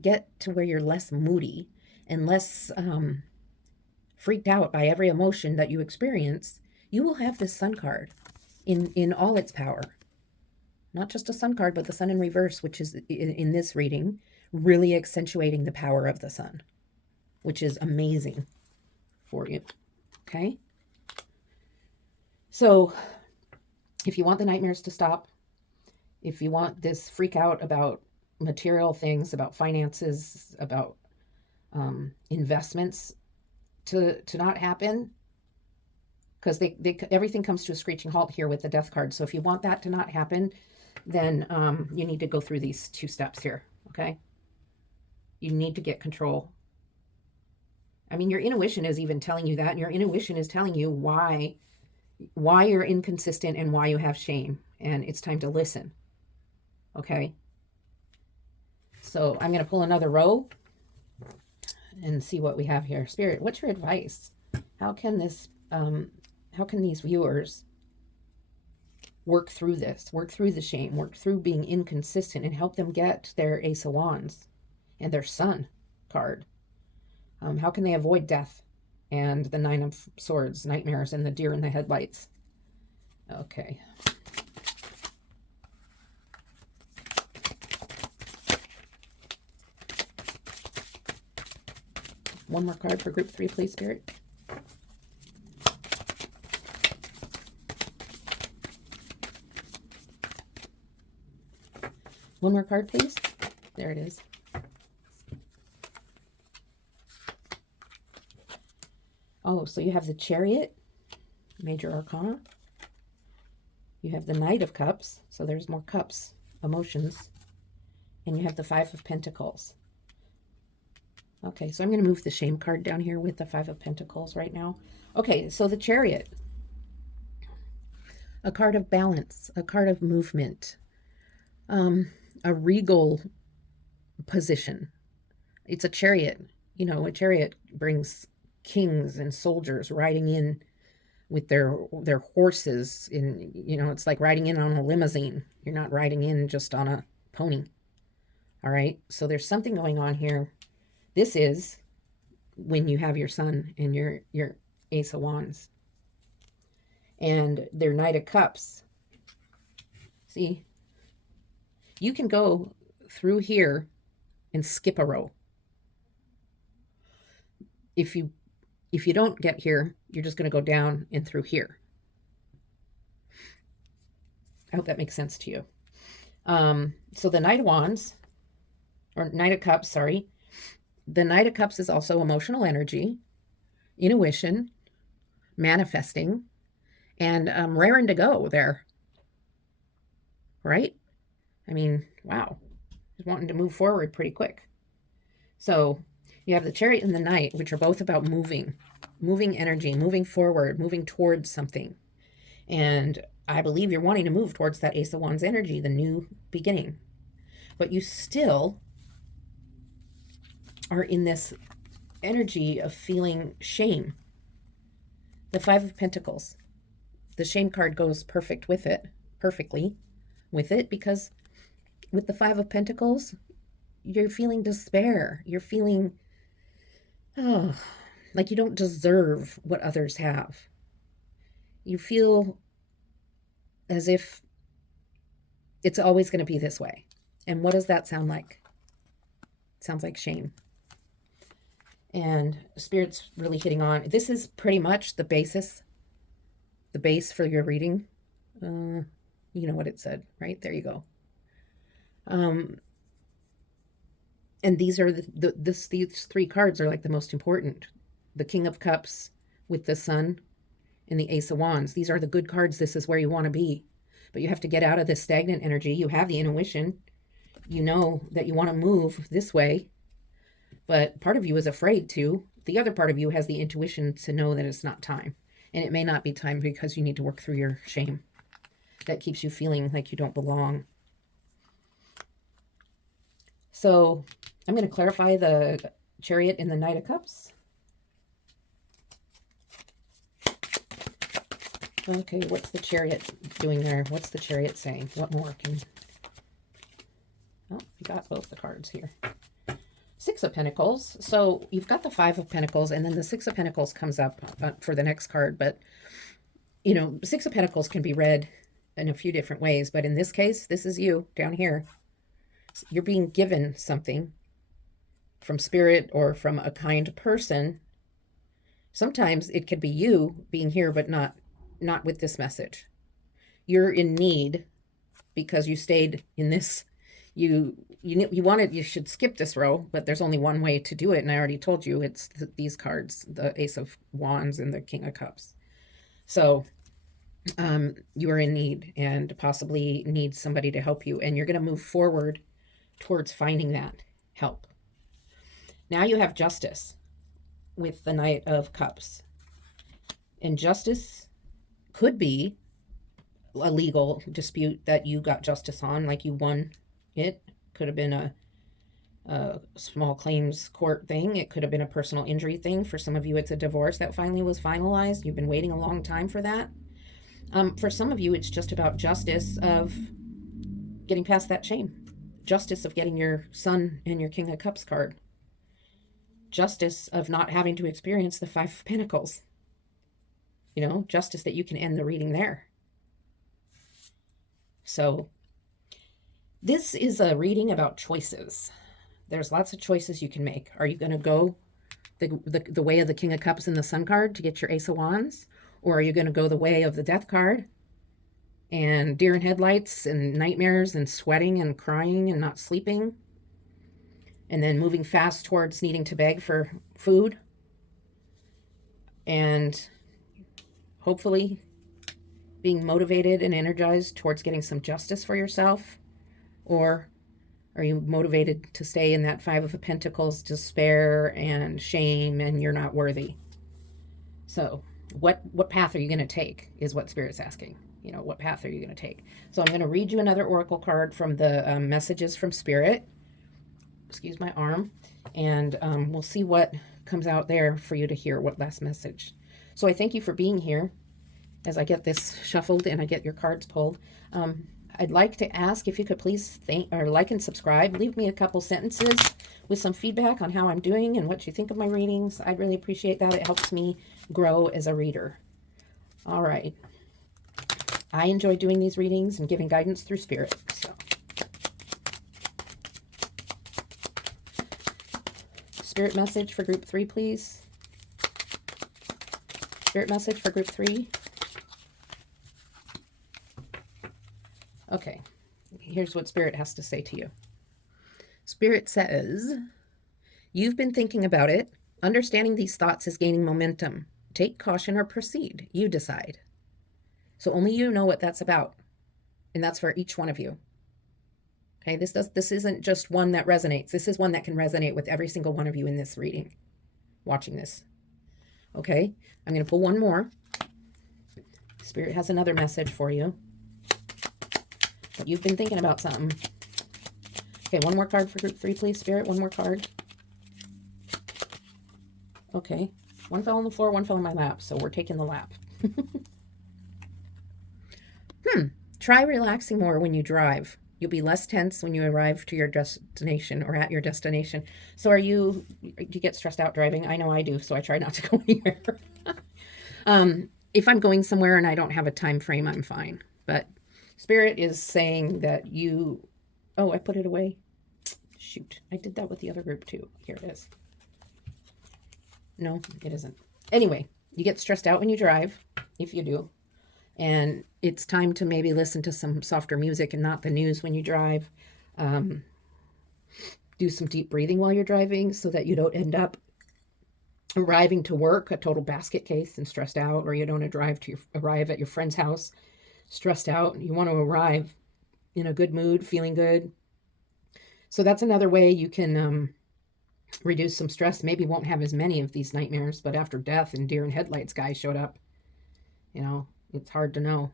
get to where you're less moody and less freaked out by every emotion that you experience, you will have this sun card in all its power. Not just a sun card, but the sun in reverse, which is in this reading, really accentuating the power of the sun, which is amazing for you. Okay? So if you want the nightmares to stop, if you want this freak out about material things, about finances, about investments to not happen, because everything comes to a screeching halt here with the death card. So if you want that to not happen, then you need to go through these 2 steps here, okay? You need to get control. I mean, your intuition is even telling you that, and your intuition is telling you why you're inconsistent and why you have shame, and it's time to listen, okay? So I'm going to pull another row and see what we have here. Spirit, what's your advice? How can these viewers work through this, work through the shame, work through being inconsistent, and help them get their Ace of Wands and their Sun card? How can they avoid death and the 9 of Swords, nightmares, and the deer in the headlights? Okay. One more card for group 3, please, Spirit. One more card, please. There it is. Oh, so you have the Chariot, Major Arcana. You have the Knight of Cups, so there's more cups, emotions. And you have the 5 of Pentacles. Okay, so I'm going to move the shame card down here with the 5 of Pentacles right now. Okay, so the Chariot. A card of balance, a card of movement, a regal position. It's a chariot. You know, a chariot brings kings and soldiers riding in with their horses. It's like riding in on a limousine. You're not riding in just on a pony. All right, so there's something going on here. This is when you have your Sun and your Ace of Wands and their Knight of Cups. See, you can go through here and skip a row. If you don't get here, you're just going to go down and through here. I hope that makes sense to you. So the Knight of Wands, or Knight of Cups, sorry. The Knight of Cups is also emotional energy, intuition, manifesting, and raring to go there. Right? I mean, wow. Just wanting to move forward pretty quick. So you have the Chariot and the Knight, which are both about moving energy, moving forward, moving towards something. And I believe you're wanting to move towards that Ace of Wands energy, the new beginning. But you still are in this energy of feeling shame. The 5 of Pentacles. The shame card goes perfectly with it, because with the 5 of Pentacles, you're feeling despair. You're feeling, like you don't deserve what others have. You feel as if it's always going to be this way. And what does that sound like? It sounds like shame. And Spirit's really hitting on, this is pretty much the base for your reading. You know what it said, right? There you go. And these are these 3 cards are like the most important. The King of Cups with the Sun and the Ace of Wands. These are the good cards. This is where you want to be. But you have to get out of this stagnant energy. You have the intuition. You know that you want to move this way. But part of you is afraid to. The other part of you has the intuition to know that it's not time. And it may not be time because you need to work through your shame. That keeps you feeling like you don't belong. So I'm going to clarify the Chariot and the Knight of Cups. Okay, what's the Chariot doing there? What's the Chariot saying? What more can... Oh, you got both the cards here. Six of Pentacles. So you've got the Five of Pentacles, and then the Six of Pentacles comes up for the next card. But, you know, Six of Pentacles can be read in a few different ways. But in this case, this is you down here. You're being given something from Spirit or from a kind person. Sometimes it could be you being here, but not with this message. You're in need because you stayed in this. You should skip this row, but there's only one way to do it. And I already told you it's these cards, the Ace of Wands and the King of Cups. So you are in need and possibly need somebody to help you. And you're going to move forward towards finding that help. Now you have Justice with the Knight of Cups. And justice could be a legal dispute that you got justice on, like you won it. Could have been a small claims court thing. It could have been a personal injury thing. For some of you, it's a divorce that finally was finalized. You've been waiting a long time for that. For some of you, it's just about justice of getting past that shame. Justice of getting your Sun and your King of Cups card. Justice of not having to experience the Five of Pentacles. You know, justice that you can end the reading there. So this is a reading about choices. There's lots of choices you can make. Are you going to go the way of the King of Cups and the Sun card to get your Ace of Wands? Or are you going to go the way of the Death card and deer in headlights and nightmares and sweating and crying and not sleeping? And then moving fast towards needing to beg for food. And hopefully being motivated and energized towards getting some justice for yourself? Or are you motivated to stay in that Five of Pentacles, despair and shame, and you're not worthy? So what path are you going to take is what Spirit's asking. You know, what path are you going to take? So I'm going to read you another oracle card from the messages from Spirit. Excuse my arm. And we'll see what comes out there for you to hear, what last message. So I thank you for being here as I get this shuffled and I get your cards pulled. I'd like to ask if you could please like and subscribe. Leave me a couple sentences with some feedback on how I'm doing and what you think of my readings. I'd really appreciate that. It helps me grow as a reader. All right. I enjoy doing these readings and giving guidance through Spirit. So, Spirit message for group 3, please. Spirit message for group 3. Okay, here's what Spirit has to say to you. Spirit says, you've been thinking about it. Understanding these thoughts is gaining momentum. Take caution or proceed. You decide. So only you know what that's about. And that's for each one of you. Okay, this isn't just one that resonates. This is one that can resonate with every single one of you in this reading, watching this. Okay, I'm going to pull one more. Spirit has another message for you. But you've been thinking about something. Okay, one more card for group 3, please, Spirit. One more card. Okay, one fell on the floor, one fell in my lap, so we're taking the lap. Try relaxing more when you drive. You'll be less tense when you arrive to your destination or at your destination. So do you get stressed out driving? I know I do, so I try not to go anywhere. If I'm going somewhere and I don't have a time frame, I'm fine. But Spirit is saying that you... Oh, I put it away. Shoot, I did that with the other group too. Here it is. No, it isn't. Anyway, you get stressed out when you drive, if you do. And it's time to maybe listen to some softer music and not the news when you drive. Do some deep breathing while you're driving so that you don't end up arriving to work a total basket case and stressed out, or you don't arrive at your friend's house stressed out. You want to arrive in a good mood, feeling good. So that's another way you can reduce some stress. Maybe won't have as many of these nightmares, but after death and deer in headlights guy showed up, you know, it's hard to know.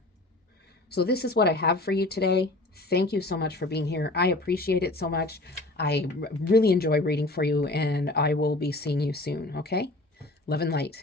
So this is what I have for you today. Thank you so much for being here. I appreciate it so much. I really enjoy reading for you, and I will be seeing you soon, okay? Love and light.